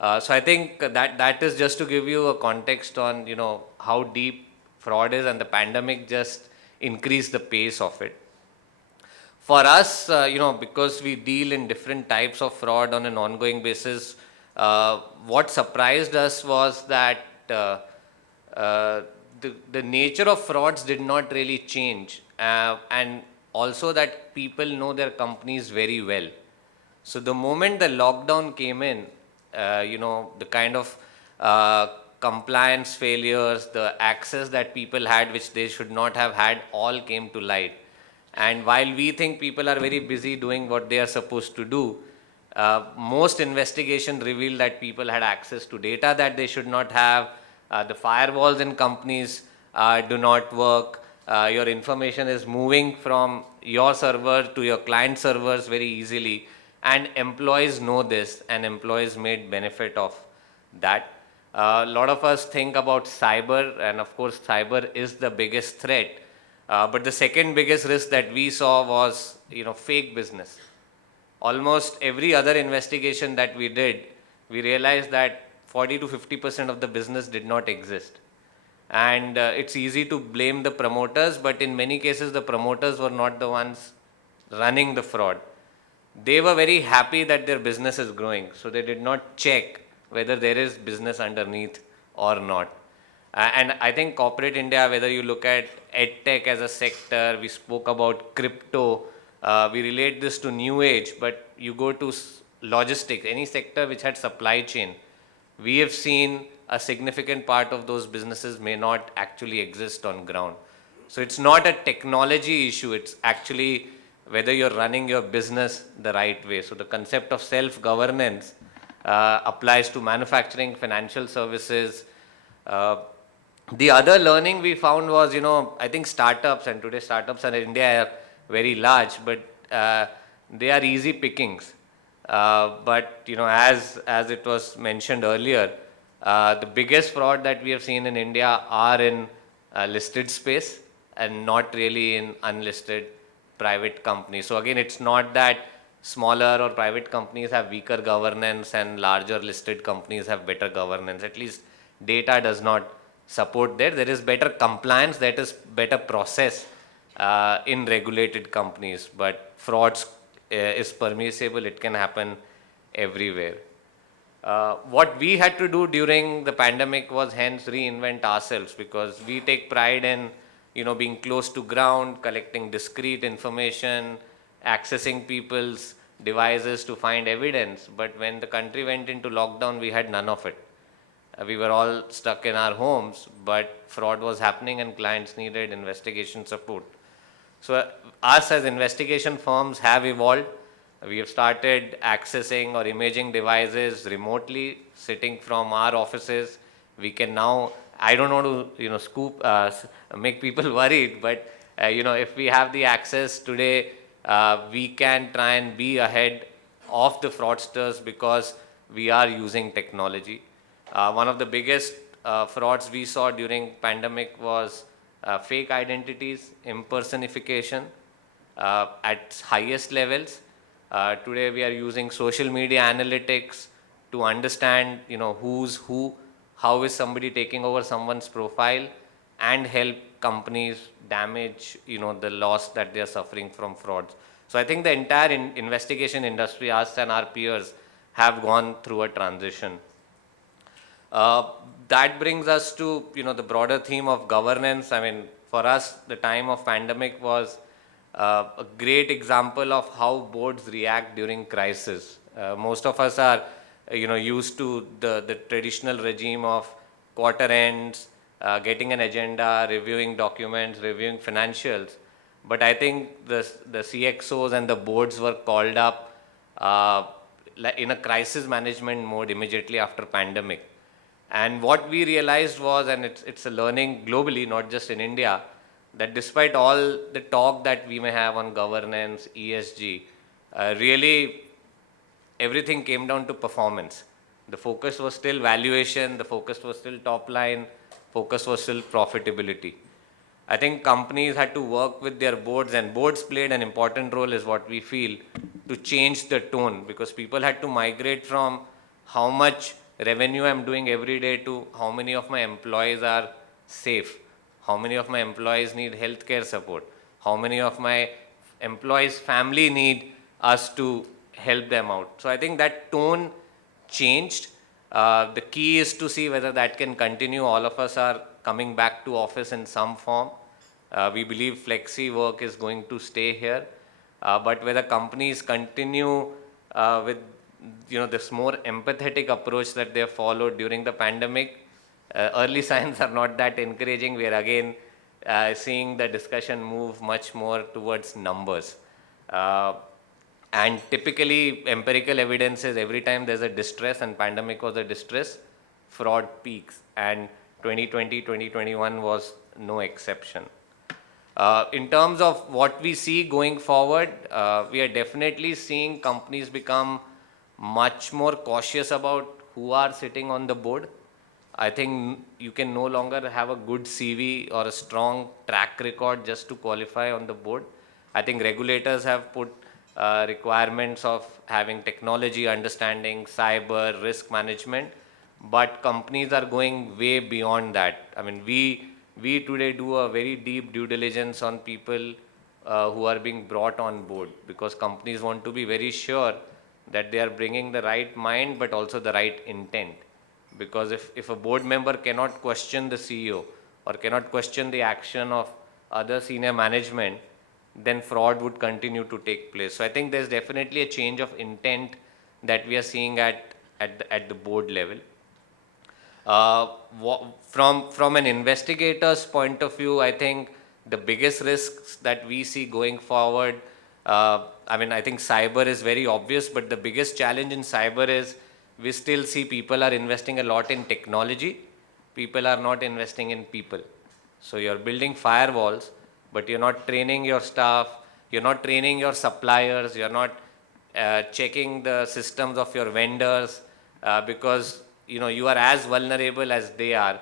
So I think that is just to give you a context on, you know, how deep fraud is, and the pandemic just increased the pace of it. For us, you know, because we deal in different types of fraud on an ongoing basis, what surprised us was that the nature of frauds did not really change, and also that people know their companies very well. So the moment the lockdown came in, you know, the kind of compliance failures, the access that people had which they should not have had, all came to light. And while we think people are very busy doing what they are supposed to do, most investigation revealed that people had access to data that they should not have. The firewalls in companies do not work. Your information is moving from your server to your client servers very easily. And employees know this, and employees made benefit of that. A lot of us think about cyber, and of course, cyber is the biggest threat. But the second biggest risk that we saw was, you know, fake business. Almost every other investigation that we did, we realized that 40 to 50% of the business did not exist. And it's easy to blame the promoters, but in many cases, the promoters were not the ones running the fraud. They were very happy that their business is growing, so they did not check whether there is business underneath or not. And I think corporate India, whether you look at EdTech as a sector, we spoke about crypto, we relate this to new age, but you go to logistics, any sector which had supply chain, we have seen a significant part of those businesses may not actually exist on ground. So it's not a technology issue, it's actually whether you're running your business the right way. So the concept of self-governance applies to manufacturing, financial services. The other learning we found was, you know, I think startups, and today startups in India are very large, but they are easy pickings. But, you know, as it was mentioned earlier, the biggest fraud that we have seen in India are in listed space and not really in unlisted private companies. So again, it's not that smaller or private companies have weaker governance and larger listed companies have better governance. At least data does not support that. There is better compliance, that is better process in regulated companies, but frauds is permissible, it can happen everywhere. What we had to do during the pandemic was hence reinvent ourselves, because we take pride in, you know, being close to ground, collecting discrete information, accessing people's devices to find evidence. But when the country went into lockdown, we had none of it. We were all stuck in our homes, but fraud was happening and clients needed investigation support. So us as investigation firms have evolved. We have started accessing or imaging devices remotely, sitting from our offices. We can now, I don't want to, you know, make people worried, but you know, if we have the access today, we can try and be ahead of the fraudsters because we are using technology. One of the biggest frauds we saw during pandemic was fake identities, impersonification at highest levels. Today we are using social media analytics to understand, you know, who's who, how is somebody taking over someone's profile and help companies damage, the loss that they are suffering from frauds. So I think the entire investigation industry, us and our peers, have gone through a transition. That brings us to the broader theme of governance. I mean, for us, the time of pandemic was a great example of how boards react during crisis. Most of us are used to the traditional regime of quarter ends, getting an agenda, reviewing documents, reviewing financials. But I think the CXOs and the boards were called up in a crisis management mode immediately after pandemic. And what we realized was, and it's a learning globally, not just in India, that despite all the talk that we may have on governance, ESG, really everything came down to performance. The focus was still valuation, the focus was still top line, focus was still profitability. I think companies had to work with their boards, and boards played an important role, is what we feel, to change the tone, because people had to migrate from how much revenue I'm doing every day to how many of my employees are safe, how many of my employees need healthcare support, how many of my employees' family need us to help them out. So I think that tone changed. The key is to see whether that can continue. All of us are coming back to office in some form. We believe flexi work is going to stay here, but whether companies continue with this more empathetic approach that they have followed during the pandemic, early signs are not that encouraging. We are again seeing the discussion move much more towards numbers. And typically, empirical evidence is every time there's a distress, and pandemic was a distress, fraud peaks. And 2020, 2021 was no exception. In terms of what we see going forward, we are definitely seeing companies become much more cautious about who are sitting on the board. I think you can no longer have a good CV or a strong track record just to qualify on the board. I think regulators have put requirements of having technology understanding, cyber, risk management, but companies are going way beyond that. I mean, we today do a very deep due diligence on people who are being brought on board, because companies want to be very sure that they are bringing the right mind but also the right intent. Because if a board member cannot question the CEO or cannot question the action of other senior management, then fraud would continue to take place. So I think there's definitely a change of intent that we are seeing at the board level. From an investigator's point of view, I think the biggest risks that we see going forward, I think cyber is very obvious, but the biggest challenge in cyber is we still see people are investing a lot in technology. People are not investing in people. So you're building firewalls, but you're not training your staff, you're not training your suppliers, you're not checking the systems of your vendors, because you are as vulnerable as they are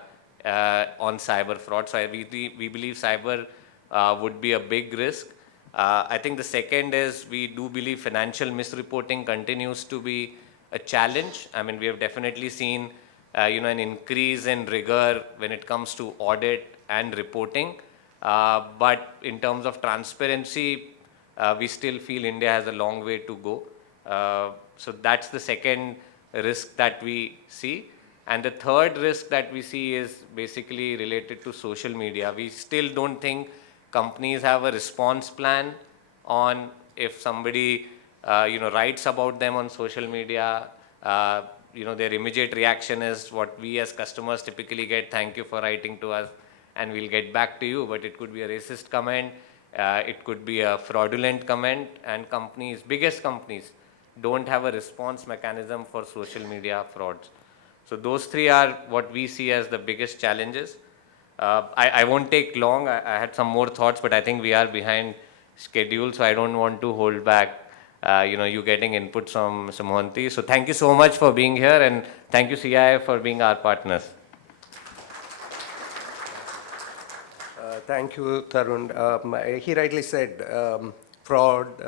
on cyber fraud. So we believe cyber would be a big risk. I think the second is we do believe financial misreporting continues to be a challenge. I mean, we have definitely seen an increase in rigor when it comes to audit and reporting. But in terms of transparency, we still feel India has a long way to go. So that's the second risk that we see. And the third risk that we see is basically related to social media. We still don't think companies have a response plan on if somebody writes about them on social media. Their immediate reaction is what we as customers typically get: thank you for writing to us and we'll get back to you. But it could be a racist comment, it could be a fraudulent comment, and biggest companies don't have a response mechanism for social media frauds. So those three are what we see as the biggest challenges. I won't take long. I had some more thoughts, but I think we are behind schedule, so I don't want to hold back you getting inputs from Mohanty. So thank you so much for being here, and thank you CII for being our partners. Thank you, Tarun. He rightly said fraud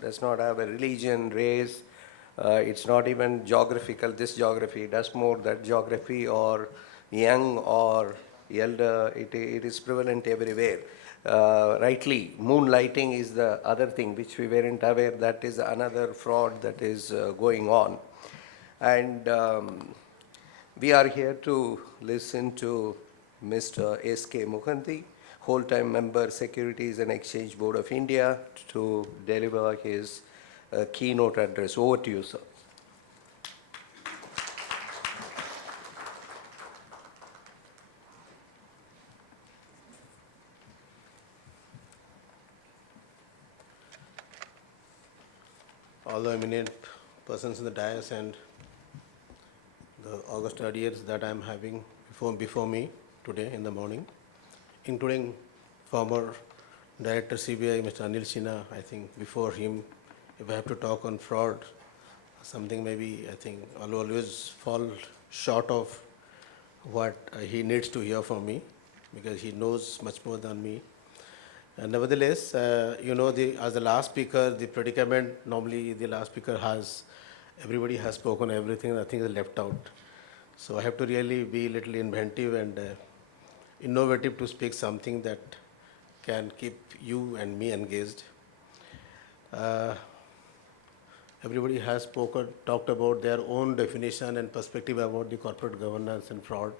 does not have a religion, race. It's not even geographical, this geography. It does more that geography or young or elder, it is prevalent everywhere. Rightly, moonlighting is the other thing which we weren't aware, that is another fraud that is going on. And we are here to listen to Mr. S.K. Mukhanty, whole-time member, Securities and Exchange Board of India, to deliver his keynote address. Over to you, sir. All the eminent persons in the dais and the august audience that I am having before me today in the morning, including former Director CBI, Mr. Anil Sinha. I think before him, if I have to talk on fraud, something maybe I think I'll always fall short of what he needs to hear from me, because he knows much more than me. Nevertheless, as the last speaker, the predicament normally the last speaker has, everybody has spoken everything, nothing is left out. So I have to really be a little inventive and innovative to speak something that can keep you and me engaged. Everybody has talked about their own definition and perspective about the corporate governance and fraud.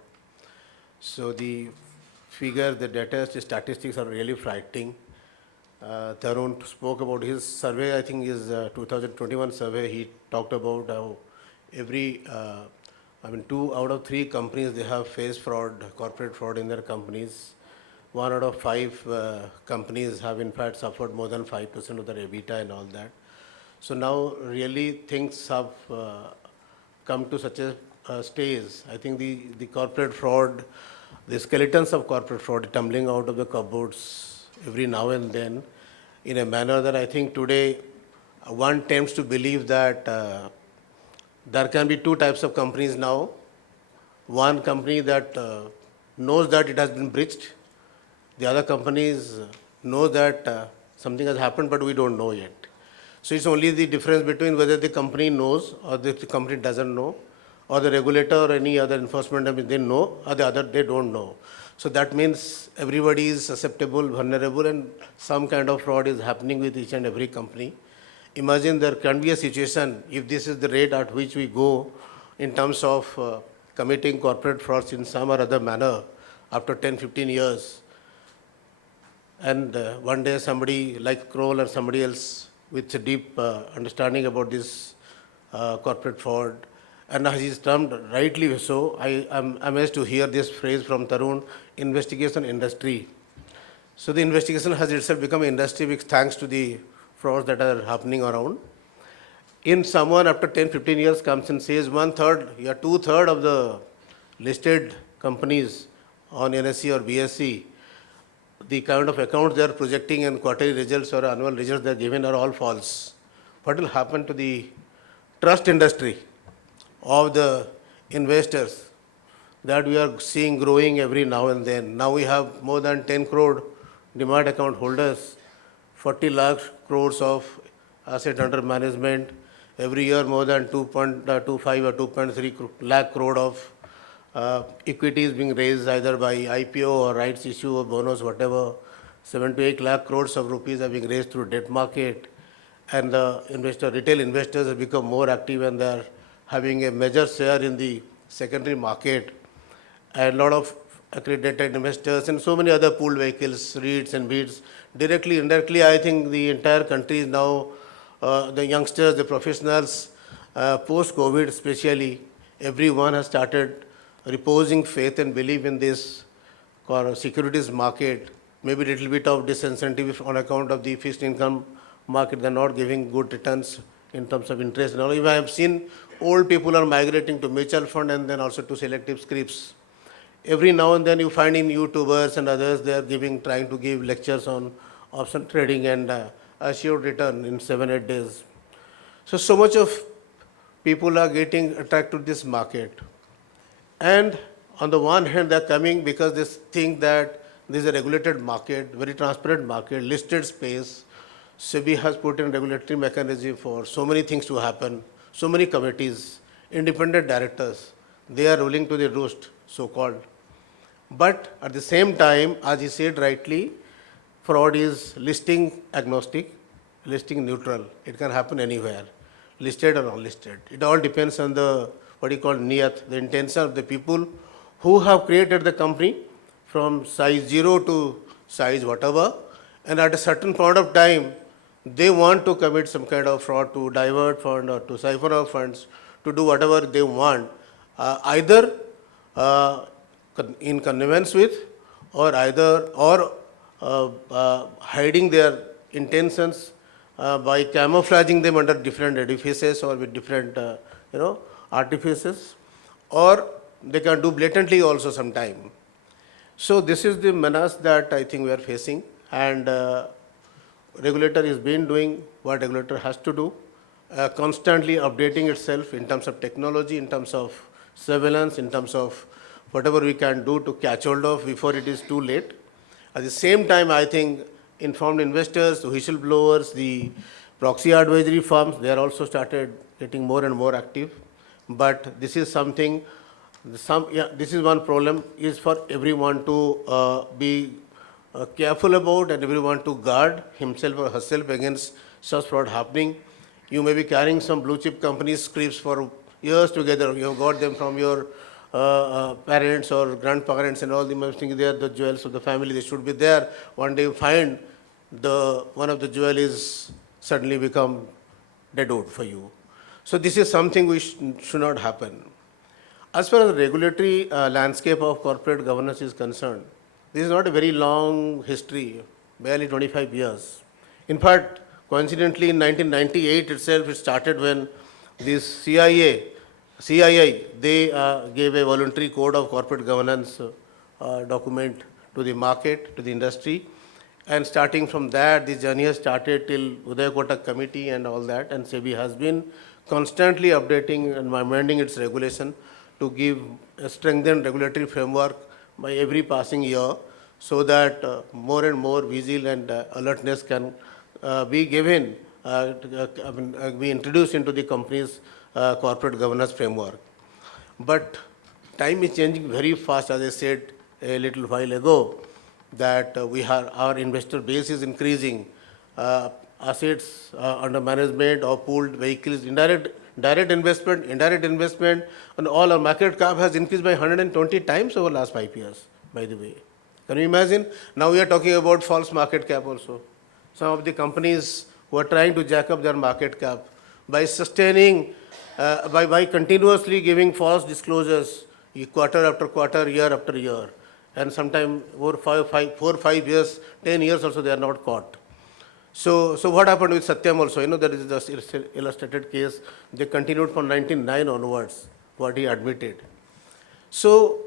So the figure, the data, the statistics are really frightening. Tarun spoke about his survey, I think his 2021 survey. He talked about how 2 out of 3 companies, they have faced fraud, corporate fraud in their companies. 1 out of 5 companies have in fact suffered more than 5% of their EBITDA and all that. So now really things have come to such a stage. I think the corporate fraud, the skeletons of corporate fraud tumbling out of the cupboards every now and then in a manner that I think today one tends to believe that there can be 2 types of companies now. One company that knows that it has been breached. The other companies know that something has happened, but we don't know yet. So it's only the difference between whether the company knows or the company doesn't know, or the regulator or any other enforcement, they know, or the other they don't know. So that means everybody is susceptible, vulnerable, and some kind of fraud is happening with each and every company. Imagine there can be a situation, if this is the rate at which we go in terms of committing corporate frauds in some or other manner after 10, 15 years, and one day somebody like Kroll or somebody else with a deep understanding about this corporate fraud, and as is termed rightly so, I am amazed to hear this phrase from Tarun, investigation industry. So the investigation has itself become an industry which, thanks to the frauds that are happening around. In someone after 10, 15 years comes and says 1/3, 2/3 of the listed companies on NSE or BSE, the kind of accounts they are projecting and quarterly results or annual results they are given are all false. What will happen to the trust industry of the investors that we are seeing growing every now and then? Now we have more than 10 crore demat account holders, 40 lakh crores of asset under management. Every year more than 2.25 or 2.3 lakh crore of equity is being raised either by IPO or rights issue or bonus, whatever. 7 to 8 lakh crores of rupees are being raised through debt market. And the retail investors have become more active, and they are having a major share in the secondary market. And a lot of accredited investors and so many other pooled vehicles, REITs and BEATs, directly, indirectly, I think the entire country is now, the youngsters, the professionals, post-COVID especially, everyone has started reposing faith and belief in this securities market. Maybe a little bit of disincentive on account of the fixed income market. They're not giving good returns in terms of interest. Now, even I have seen old people are migrating to mutual fund and then also to selective scripts. Every now and then you find in YouTubers and others, they are trying to give lectures on option trading and assured return in 7-8 days. So much of people are getting attracted to this market. And on the one hand, they're coming because they think that this is a regulated market, very transparent market, listed space. SEBI has put in regulatory mechanism for so many things to happen, so many committees, independent directors, they are ruling to the roost. so-called. But at the same time, as he said rightly, fraud is listing agnostic, listing neutral. It can happen anywhere, listed or unlisted. It all depends on the what you call niyat, the intention of the people who have created the company from size 0 to size whatever, and at a certain point of time, they want to commit some kind of fraud to divert fund or to siphon off funds, to do whatever they want, either in connivance with, or either hiding their intentions by camouflaging them under different edifices or with different artifices, or they can do blatantly also sometime. So this is the menace that I think we are facing, and regulator is been doing what regulator has to do, constantly updating itself in terms of technology, in terms of surveillance, in terms of whatever we can do to catch hold of before it is too late. At the same time, I think informed investors, the whistleblowers, the proxy advisory firms, they are also started getting more and more active. But this is something, this is one problem is for everyone to be careful about, and everyone to guard himself or herself against such fraud happening. You may be carrying some blue chip companies scripts for years together. You have got them from your parents or grandparents and all. You must think they are the jewels of the family. They should be there. One day you find one of the jewel is suddenly become deadwood for you. So this is something which should not happen. As far as the regulatory landscape of corporate governance is concerned, this is not a very long history, barely 25 years. In fact, coincidentally, in 1998 itself, it started when this CII, they gave a voluntary code of corporate governance document to the market, to the industry. And starting from that, this journey has started till Uday Kotak committee and all that. And SEBI has been constantly updating and amending its regulation to give a strengthened regulatory framework by every passing year, so that more and more vigil and alertness can be given, be introduced into the company's corporate governance framework. But time is changing very fast, as I said a little while ago, that our investor base is increasing, assets under management of pooled vehicles, direct investment, indirect investment, and all our market cap has increased by 120 times over the last 5 years, by the way. Can you imagine? Now we are talking about false market cap also. Some of the companies who are trying to jack up their market cap by sustaining, by continuously giving false disclosures quarter after quarter, year after year. And sometimes 4, 5 years, 10 years also they are not caught. So what happened with Satyam also? That is the illustrated case. They continued from 1999 onwards, what he admitted. So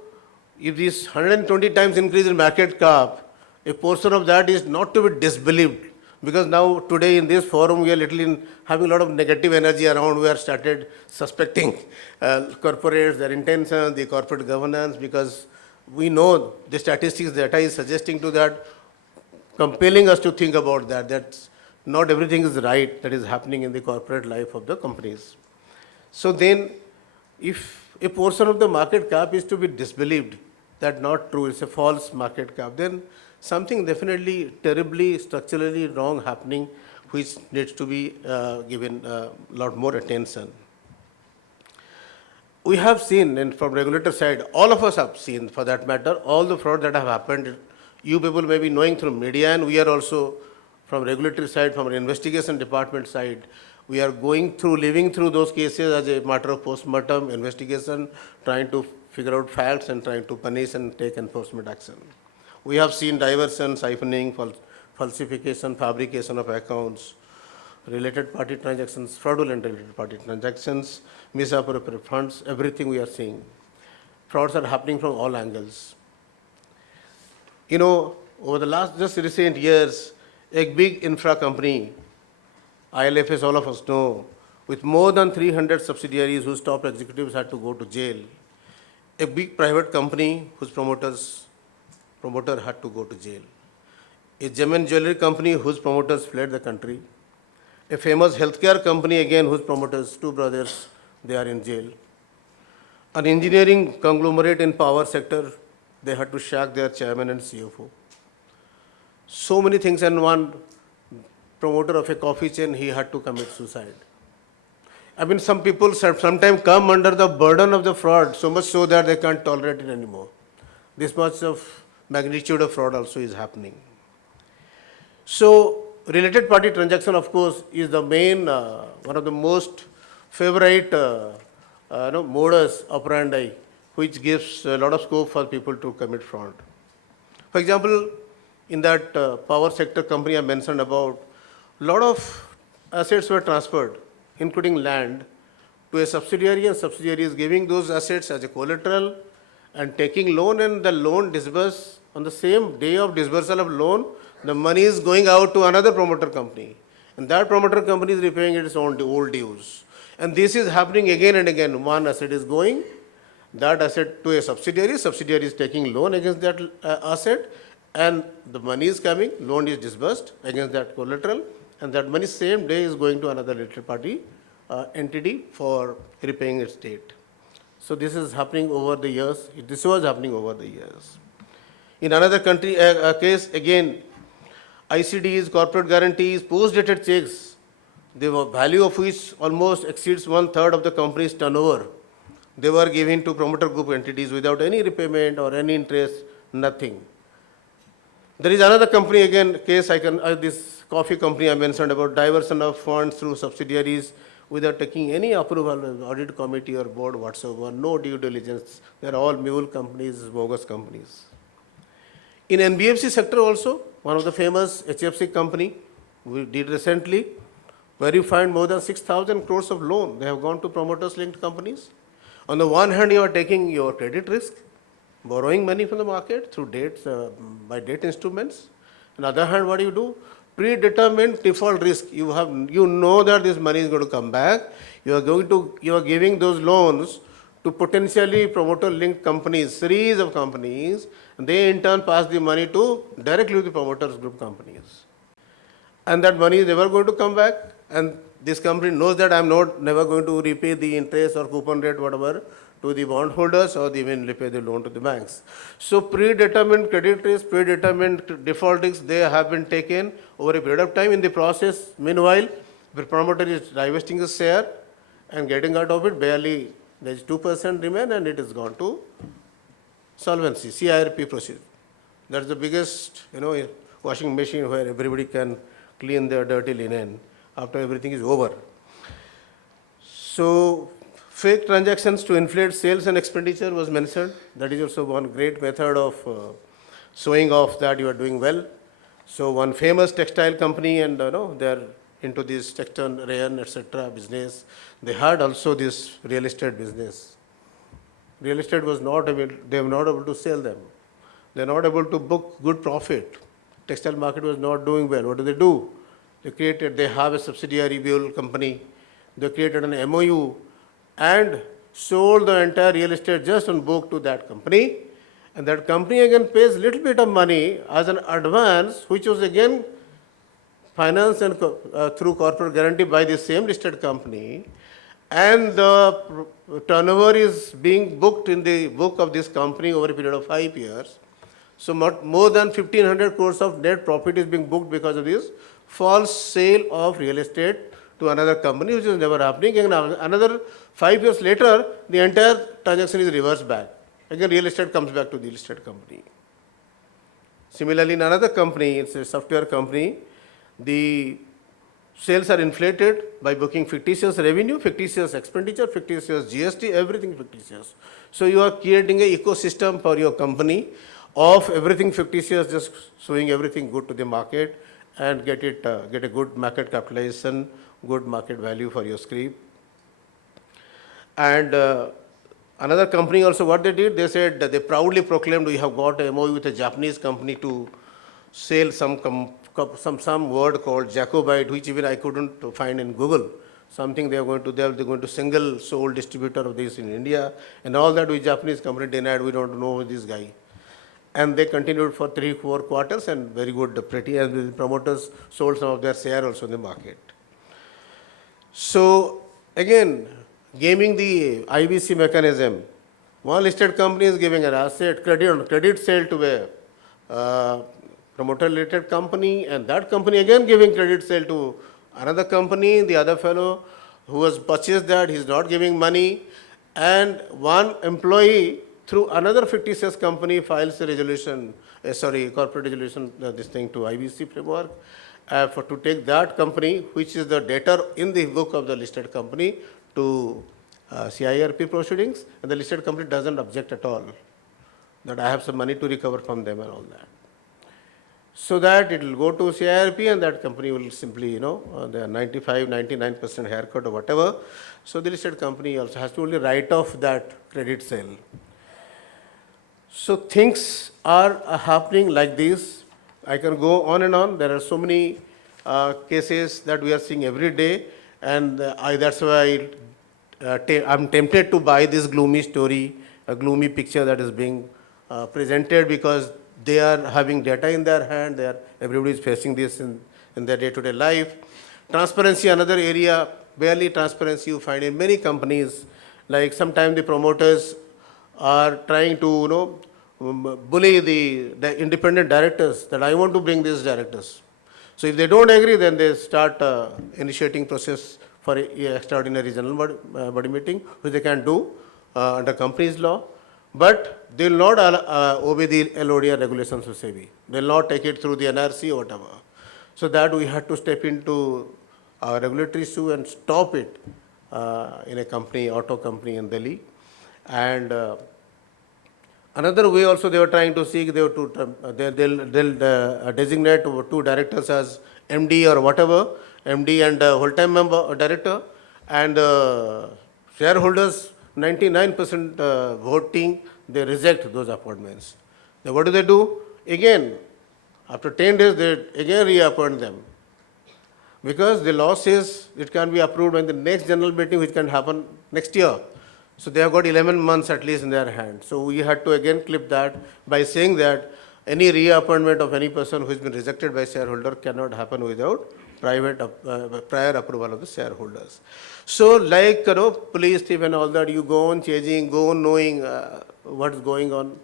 if this 120 times increase in market cap, a portion of that is not to be disbelieved. Because now today in this forum we are having a lot of negative energy around. We are started suspecting corporates, their intentions, the corporate governance, because we know the statistics data is suggesting to that, compelling us to think about that not everything is right that is happening in the corporate life of the companies. So then, if a portion of the market cap is to be disbelieved, that's not true, it's a false market cap, then something definitely terribly structurally wrong happening, which needs to be given a lot more attention. We have seen, and from regulator side, all of us have seen, for that matter, all the fraud that have happened. You people may be knowing through media, and we are also from regulatory side, from our investigation department side, we are living through those cases as a matter of post-mortem investigation, trying to figure out facts and trying to punish and take enforcement action. We have seen diversion, siphoning, falsification, fabrication of accounts, related party transactions, fraudulent related party transactions, misappropriated funds, everything we are seeing. Frauds are happening from all angles. Over the last just recent years, a big infra company, ILFS, all of us know, with more than 300 subsidiaries whose top executives had to go to jail. A big private company whose promoter had to go to jail. A German jewelry company whose promoters fled the country. A famous healthcare company again whose promoters, two brothers, they are in jail. An engineering conglomerate in power sector, they had to sack their chairman and CFO. So many things, and one promoter of a coffee chain, he had to commit suicide. I mean, some people sometimes come under the burden of the fraud so much so that they can't tolerate it anymore. This much of magnitude of fraud also is happening. So, related party transaction, of course, is the main, one of the most favorite modus operandi, which gives a lot of scope for people to commit fraud. For example, in that power sector company I mentioned about, a lot of assets were transferred, including land, to a subsidiary, and subsidiary is giving those assets as a collateral and taking loan, and the loan disbursed on the same day of disbursal of loan, the money is going out to another promoter company, and that promoter company is repaying its own old dues. And this is happening again and again. One asset is going, that asset to a subsidiary is taking loan against that asset, and the money is coming, loan is disbursed against that collateral, and that money same day is going to another related party entity for repaying its debt. So this is happening over the years. This was happening over the years. In another country case, again, ICDs, corporate guarantees, post-dated checks, the value of which almost exceeds 1/3 of the company's turnover, they were given to promoter group entities without any repayment or any interest, nothing. There is another company again, case this coffee company I mentioned about diversion of funds through subsidiaries without taking any approval of audit committee or board whatsoever, no due diligence. They are all mule companies, bogus companies. In NBFC sector also, one of the famous HFC company we did recently, where you find more than 6,000 crores of loan. They have gone to promoters linked companies. On the one hand, you are taking your credit risk, borrowing money from the market through dates, by debt instruments. On the other hand, what do you do? Predetermined default risk. You know that this money is going to come back. You are giving those loans to potentially promoter linked companies, series of companies, and they in turn pass the money to directly to the promoters group companies. And that money is never going to come back, and this company knows that I am never going to repay the interest or coupon rate, whatever, to the bondholders, or even repay the loan to the banks. So predetermined credit risk, predetermined default risks, they have been taken over a period of time. In the process, meanwhile, the promoter is divesting his share and getting out of it, barely there is 2% remain, and it is gone to solvency, CIRP procedure. That's the biggest, washing machine where everybody can clean their dirty linen after everything is over. So, fake transactions to inflate sales and expenditure was mentioned. That is also one great method of showing off that you are doing well. So, one famous textile company, and they are into this textile, rayon, etc. business. They had also this real estate business. Real estate was not able, they were not able to sell them. They are not able to book good profit. Textile market was not doing well. What do? They have a subsidiary Buell company. They created an MOU and sold the entire real estate just on book to that company. And that company again pays little bit of money as an advance, which was again financed and through corporate guarantee by the same listed company. And the turnover is being booked in the book of this company over a period of 5 years. So more than 1,500 crores of net profit is being booked because of this false sale of real estate to another company, which is never happening. And another 5 years later, the entire transaction is reversed back. Again, real estate comes back to the listed company. Similarly, in another company, it's a software company, the sales are inflated by booking fictitious revenue, fictitious expenditure, fictitious GST, everything fictitious. So you are creating an ecosystem for your company of everything fictitious, just showing everything good to the market and get a good market capitalization, good market value for your script. And another company also, what they did, they said that they proudly proclaimed, we have got a MOU with a Japanese company to sell some word called Jacobite, which even I couldn't find in Google. Something they're going to single sole distributor of this in India, and all that with Japanese company denied, we don't know this guy. And they continued for 3-4 quarters, and very good, pretty, and the promoters sold some of their share also in the market. So again, gaming the IBC mechanism One listed company is giving an asset, credit sale to a promoter-related company, and that company again giving credit sale to another company. The other fellow who has purchased that, he's not giving money, and one employee through another fictitious company files a resolution, corporate resolution, this thing to IBC framework, to take that company, which is the debtor in the book of the listed company, to CIRP proceedings, and the listed company doesn't object at all, that I have some money to recover from them and all that. So that it will go to CIRP and that company will simply, the 95, 99% haircut or whatever. So the listed company also has to only write off that credit sale. So things are happening like this. I can go on and on. There are so many cases that we are seeing every day, and that's why I'm tempted to buy this gloomy story, a gloomy picture that is being presented, because they are having data in their hand. Everybody is facing this in their day-to-day life. Transparency, another area, barely transparency you find in many companies. Like sometimes the promoters are trying to bully the independent directors, that I want to bring these directors. So if they don't agree, then they start initiating process for a extraordinary general body meeting, which they can do under company's law. But they will not obey the LODR regulations of SEBI. They will not take it through the NRC or whatever. So that we had to step into our regulatory issue and stop it in a company, auto company in Delhi. And another way also they were trying to seek, they'll designate two directors as MD or whatever, MD and whole-time member or director, and shareholders 99% voting, they reject those appointments. Then what do? Again, after 10 days, they again reappoint them. Because the law says it can be approved in the next general meeting, which can happen next year. So they have got 11 months at least in their hand. So we had to again clip that by saying that any reappointment of any person who has been rejected by shareholder cannot happen without prior approval of the shareholders. So like, police thief and all that, you go on changing, go on knowing what's going on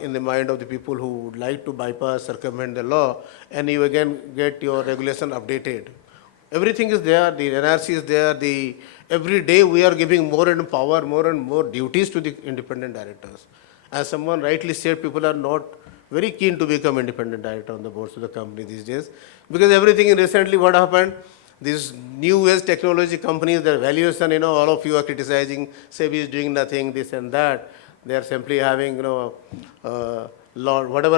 in the mind of the people who would like to bypass, circumvent the law, and you again get your regulation updated. Everything is there, the NRC is there, every day we are giving more and power, more and more duties to the independent directors. As someone rightly said, people are not very keen to become independent director on the boards of the company these days, because everything recently what happened, these new age technology companies, their valuation, all of you are criticizing, SEBI is doing nothing, this and that. They are simply having, whatever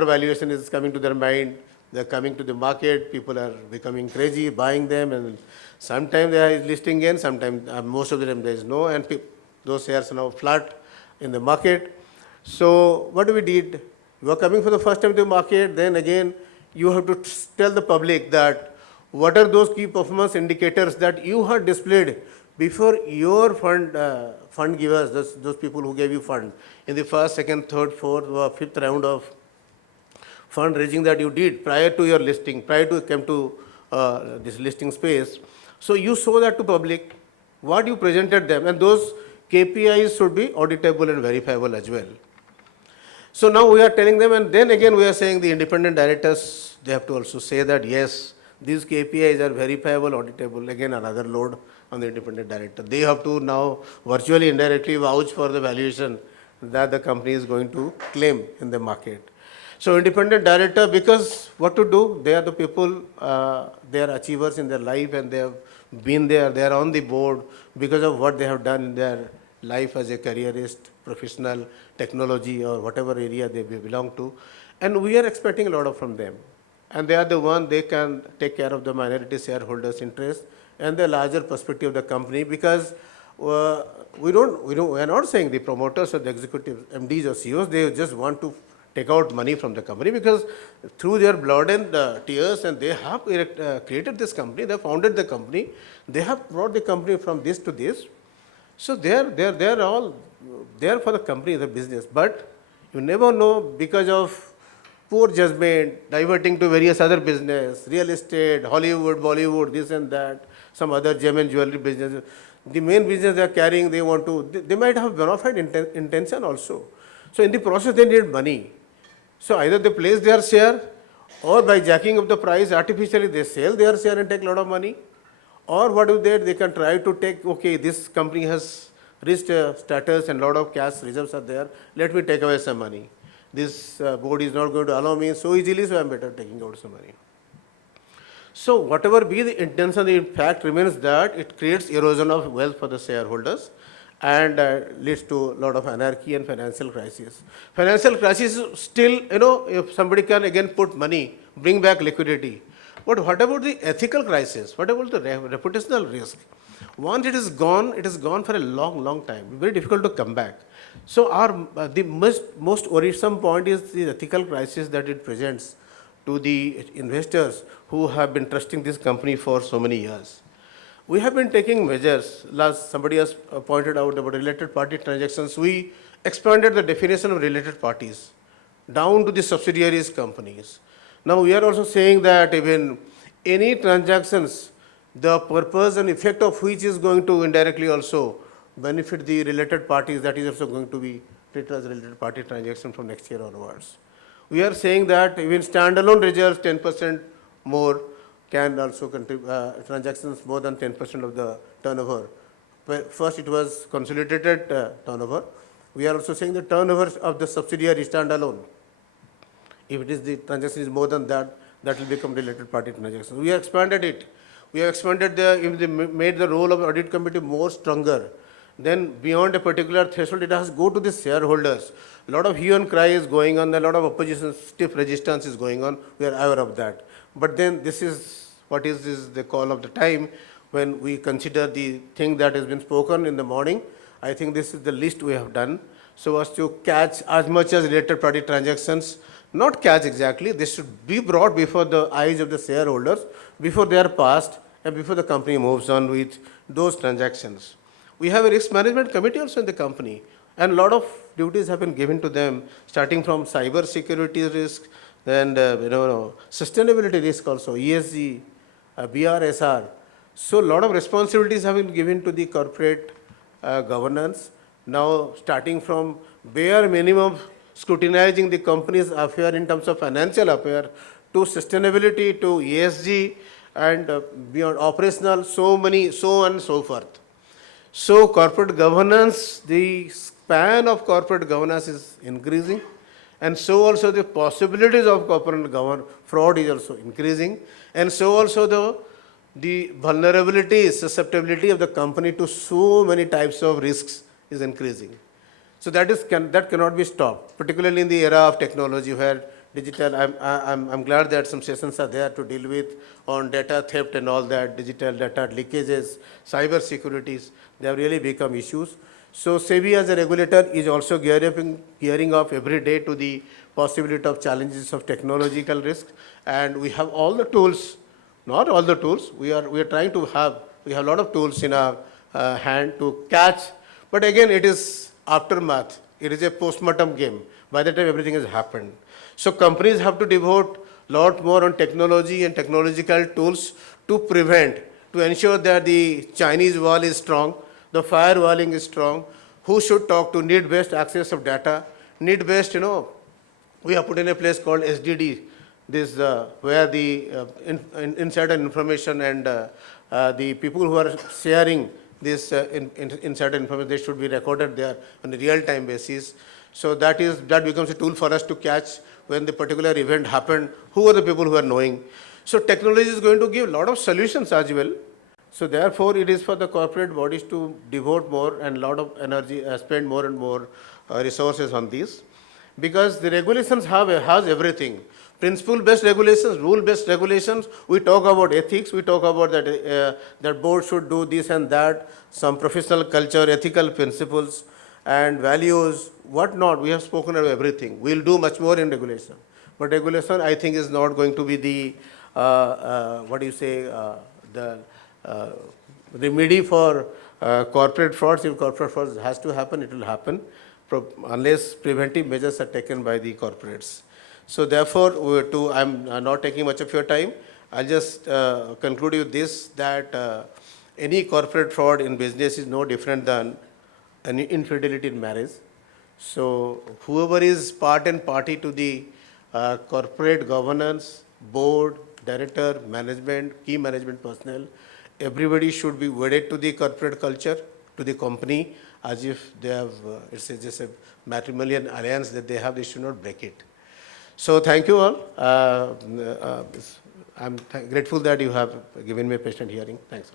valuation is coming to their mind, they are coming to the market, people are becoming crazy, buying them, and sometimes they are listing in, sometimes, most of the time there is no, and those shares are now flat in the market. So what we did, you are coming for the first time to the market, then again, you have to tell the public that what are those key performance indicators that you have displayed before your fund givers, those people who gave you fund in the first, second, third, fourth, or fifth round of fundraising that you did prior to your listing, prior to come to this listing space. So you show that to public, what you presented them, and those KPIs should be auditable and verifiable as well. So now we are telling them, and then again we are saying the independent directors, they have to also say that yes, these KPIs are verifiable, auditable, again another load on the independent director. They have to now virtually, indirectly vouch for the valuation that the company is going to claim in the market. So independent director, because what to do, they are the people, they are achievers in their life, and they have been there, they are on the board because of what they have done in their life as a careerist, professional, technology, or whatever area they belong to. And we are expecting a lot from them. And they are the one, they can take care of the minority shareholders' interest and the larger perspective of the company, because we are not saying the promoters or the executive MDs or CEOs, they just want to take out money from the company, because through their blood and tears, and they have created this company, they have founded the company, they have brought the company from this to this. So they are all there for the company, the business. But you never know, because of poor judgment, diverting to various other business, real estate, Hollywood, Bollywood, this and that, some other gem and jewelry business. the main business they are carrying, they want to, they might have bona fide intention also. So in the process, they need money. So either they place their share, or by jacking up the price artificially, they sell their share and take a lot of money. Or what do they can try to take, okay, this company has reached a status and lot of cash reserves are there, let me take away some money. This board is not going to allow me so easily, so I am better taking out some money. So whatever be the intention, the fact remains that it creates erosion of wealth for the shareholders and leads to a lot of anarchy and financial crisis. Financial crisis is still, if somebody can again put money, bring back liquidity. But what about the ethical crisis? What about the reputational risk? Once it is gone for a long, long time. Very difficult to come back. So the most worrisome point is the ethical crisis that it presents to the investors who have been trusting this company for so many years. We have been taking measures. Last, somebody has pointed out about related party transactions. We expanded the definition of related parties down to the subsidiaries companies. Now we are also saying that even any transactions, the purpose and effect of which is going to indirectly also benefit the related parties, that is also going to be treated as related party transaction from next year onwards. We are saying that even standalone reserves 10% more can also contribute, transactions more than 10% of the turnover. First it was consolidated turnover. We are also saying the turnover of the subsidiary standalone. If it is the transaction is more than that, that will become related party transactions. We have expanded it. We have expanded made the role of audit committee more stronger. Then beyond a particular threshold, it has to go to the shareholders. A lot of hue and cry is going on, a lot of opposition, stiff resistance is going on. We are aware of that. But then this is what is the call of the time when we consider the thing that has been spoken in the morning. I think this is the least we have done so as to catch as much as related party transactions. Not catch exactly, they should be brought before the eyes of the shareholders before they are passed and before the company moves on with those transactions. We have a risk management committee also in the company, and a lot of duties have been given to them, starting from cyber security risk, then sustainability risk also, ESG, BRSR. So a lot of responsibilities have been given to the corporate governance. Now starting from bare minimum scrutinizing the company's affair in terms of financial affair, to sustainability, to ESG, and beyond operational, so on and so forth. So corporate governance, the span of corporate governance is increasing, and so also the possibilities of corporate fraud is also increasing, and so also the vulnerability, susceptibility of the company to so many types of risks is increasing. So that cannot be stopped, particularly in the era of technology where digital, I'm glad that some sessions are there to deal with on data theft and all that, digital data leakages, cyber securities, they have really become issues. So SEBI as a regulator is also gearing up every day to the possibility of challenges of technological risk, and we have all the tools, not all the tools, we are trying to have, we have a lot of tools in our hand to catch, but again it is aftermath, it is a post-mortem game by the time everything has happened. So companies have to devote a lot more on technology and technological tools to prevent, to ensure that the Chinese wall is strong, the firewalling is strong, who should talk to need-based access of data, need-based, we have put in a place called SDD, this where the insider information and the people who are sharing this insider information, they should be recorded there on a real-time basis. So that becomes a tool for us to catch when the particular event happened, who are the people who are knowing. So technology is going to give a lot of solutions as well. So therefore, it is for the corporate bodies to devote more and a lot of energy, spend more and more resources on this, because the regulations has everything. Principle-based regulations, rule-based regulations, we talk about ethics, we talk about that board should do this and that, some professional culture, ethical principles and values, whatnot, we have spoken of everything. We will do much more in regulation. But regulation, I think, is not going to be the, the remedy for corporate frauds. If corporate frauds has to happen, it will happen, unless preventive measures are taken by the corporates. So therefore, I'm not taking much of your time. I'll just conclude with this, that any corporate fraud in business is no different than an infidelity in marriage. So whoever is part and party to the corporate governance, board, director, management, key management personnel, everybody should be wedded to the corporate culture, to the company, as if they have, it's just a matrimonial alliance that they have, they should not break it. So thank you all. I'm grateful that you have given me a patient hearing. Thanks.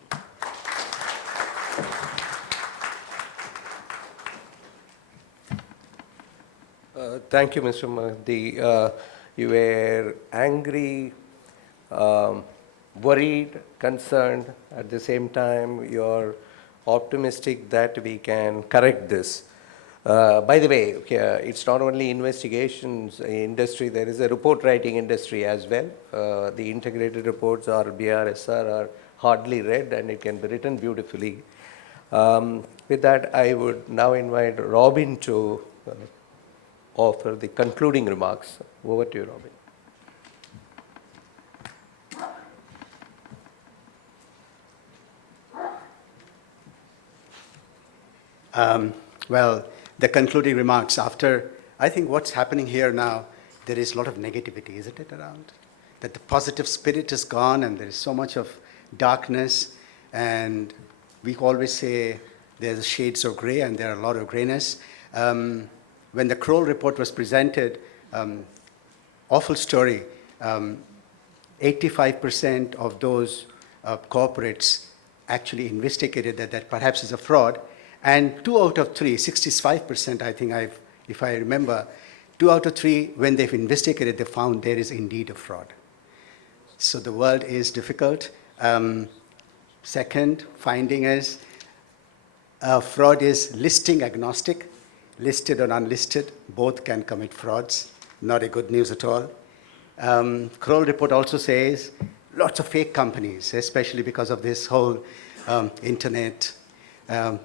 Thank you, Mr. Mahdi. You were angry, worried, concerned. At the same time, you're optimistic that we can correct this. By the way, it's not only investigations industry, there is a report writing industry as well. The integrated reports or BRSR are hardly read and it can be written beautifully. With that, I would now invite Robin to offer the concluding remarks. Over to you, Robin. Well, the concluding remarks after, I think what's happening here now, there is a lot of negativity, isn't it, around? That the positive spirit is gone and there is so much of darkness, and we always say there's shades of gray and there are a lot of grayness. When the Kroll report was presented, awful story, 85% of those corporates actually investigated that perhaps is a fraud, and 2 out of 3, 65% I think if I remember, 2 out of 3 when they've investigated, they found there is indeed a fraud. So the world is difficult. Second finding is fraud is listing agnostic. Listed or unlisted, both can commit frauds. Not a good news at all. Kroll report also says lots of fake companies, especially because of this whole internet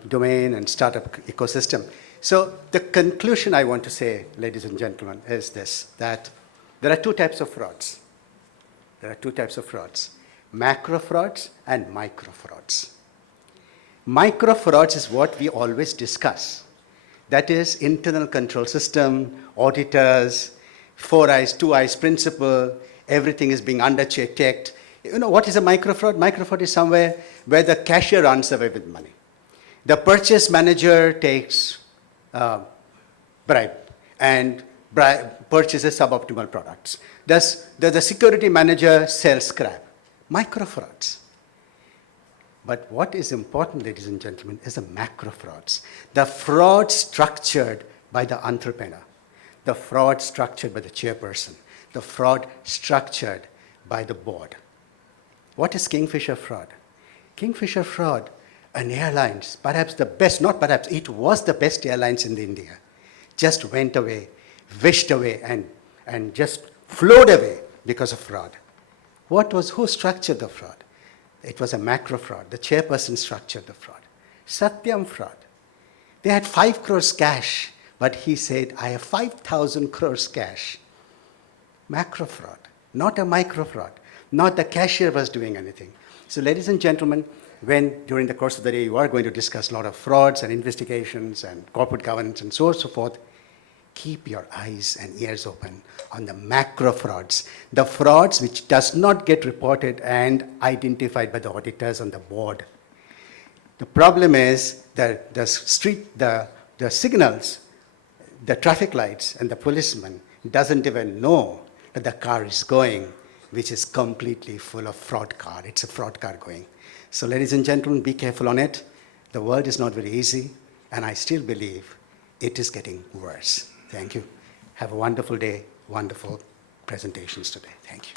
domain and startup ecosystem. So the conclusion I want to say, ladies and gentlemen, is this, that there are 2 types of frauds. There are 2 types of frauds, macro frauds and micro frauds. Micro frauds is what we always discuss. That is internal control system, auditors, 4 eyes, 2 eyes principle, everything is being underchecked. You know, what is a micro fraud? Micro fraud is somewhere where the cashier runs away with money. The purchase manager takes bribe and purchases suboptimal products. Thus, the security manager sells scrap. Micro frauds. But what is important, ladies and gentlemen, is the macro frauds. The fraud structured by the entrepreneur, the fraud structured by the chairperson, the fraud structured by the board. What is Kingfisher fraud? Kingfisher fraud, an airlines, perhaps the best, not perhaps, it was the best airlines in India, just went away, wished away, and just flowed away because of fraud. Who structured the fraud? It was a macro fraud. The chairperson structured the fraud. Satyam fraud. They had 5 crores cash, but he said, I have 5,000 crores cash. Macro fraud, not a micro fraud. Not the cashier was doing anything. So ladies and gentlemen, when during the course of the day you are going to discuss a lot of frauds and investigations and corporate governance and so on and so forth, keep your eyes and ears open on the macro frauds, the frauds which does not get reported and identified by the auditors on the board. The problem is that the signals, the traffic lights and the policeman doesn't even know that the car is going, which is completely full of fraud car. It's a fraud car going. So ladies and gentlemen, be careful on it. The world is not very easy, and I still believe it is getting worse. Thank you. Have a wonderful day, wonderful presentations today. Thank you.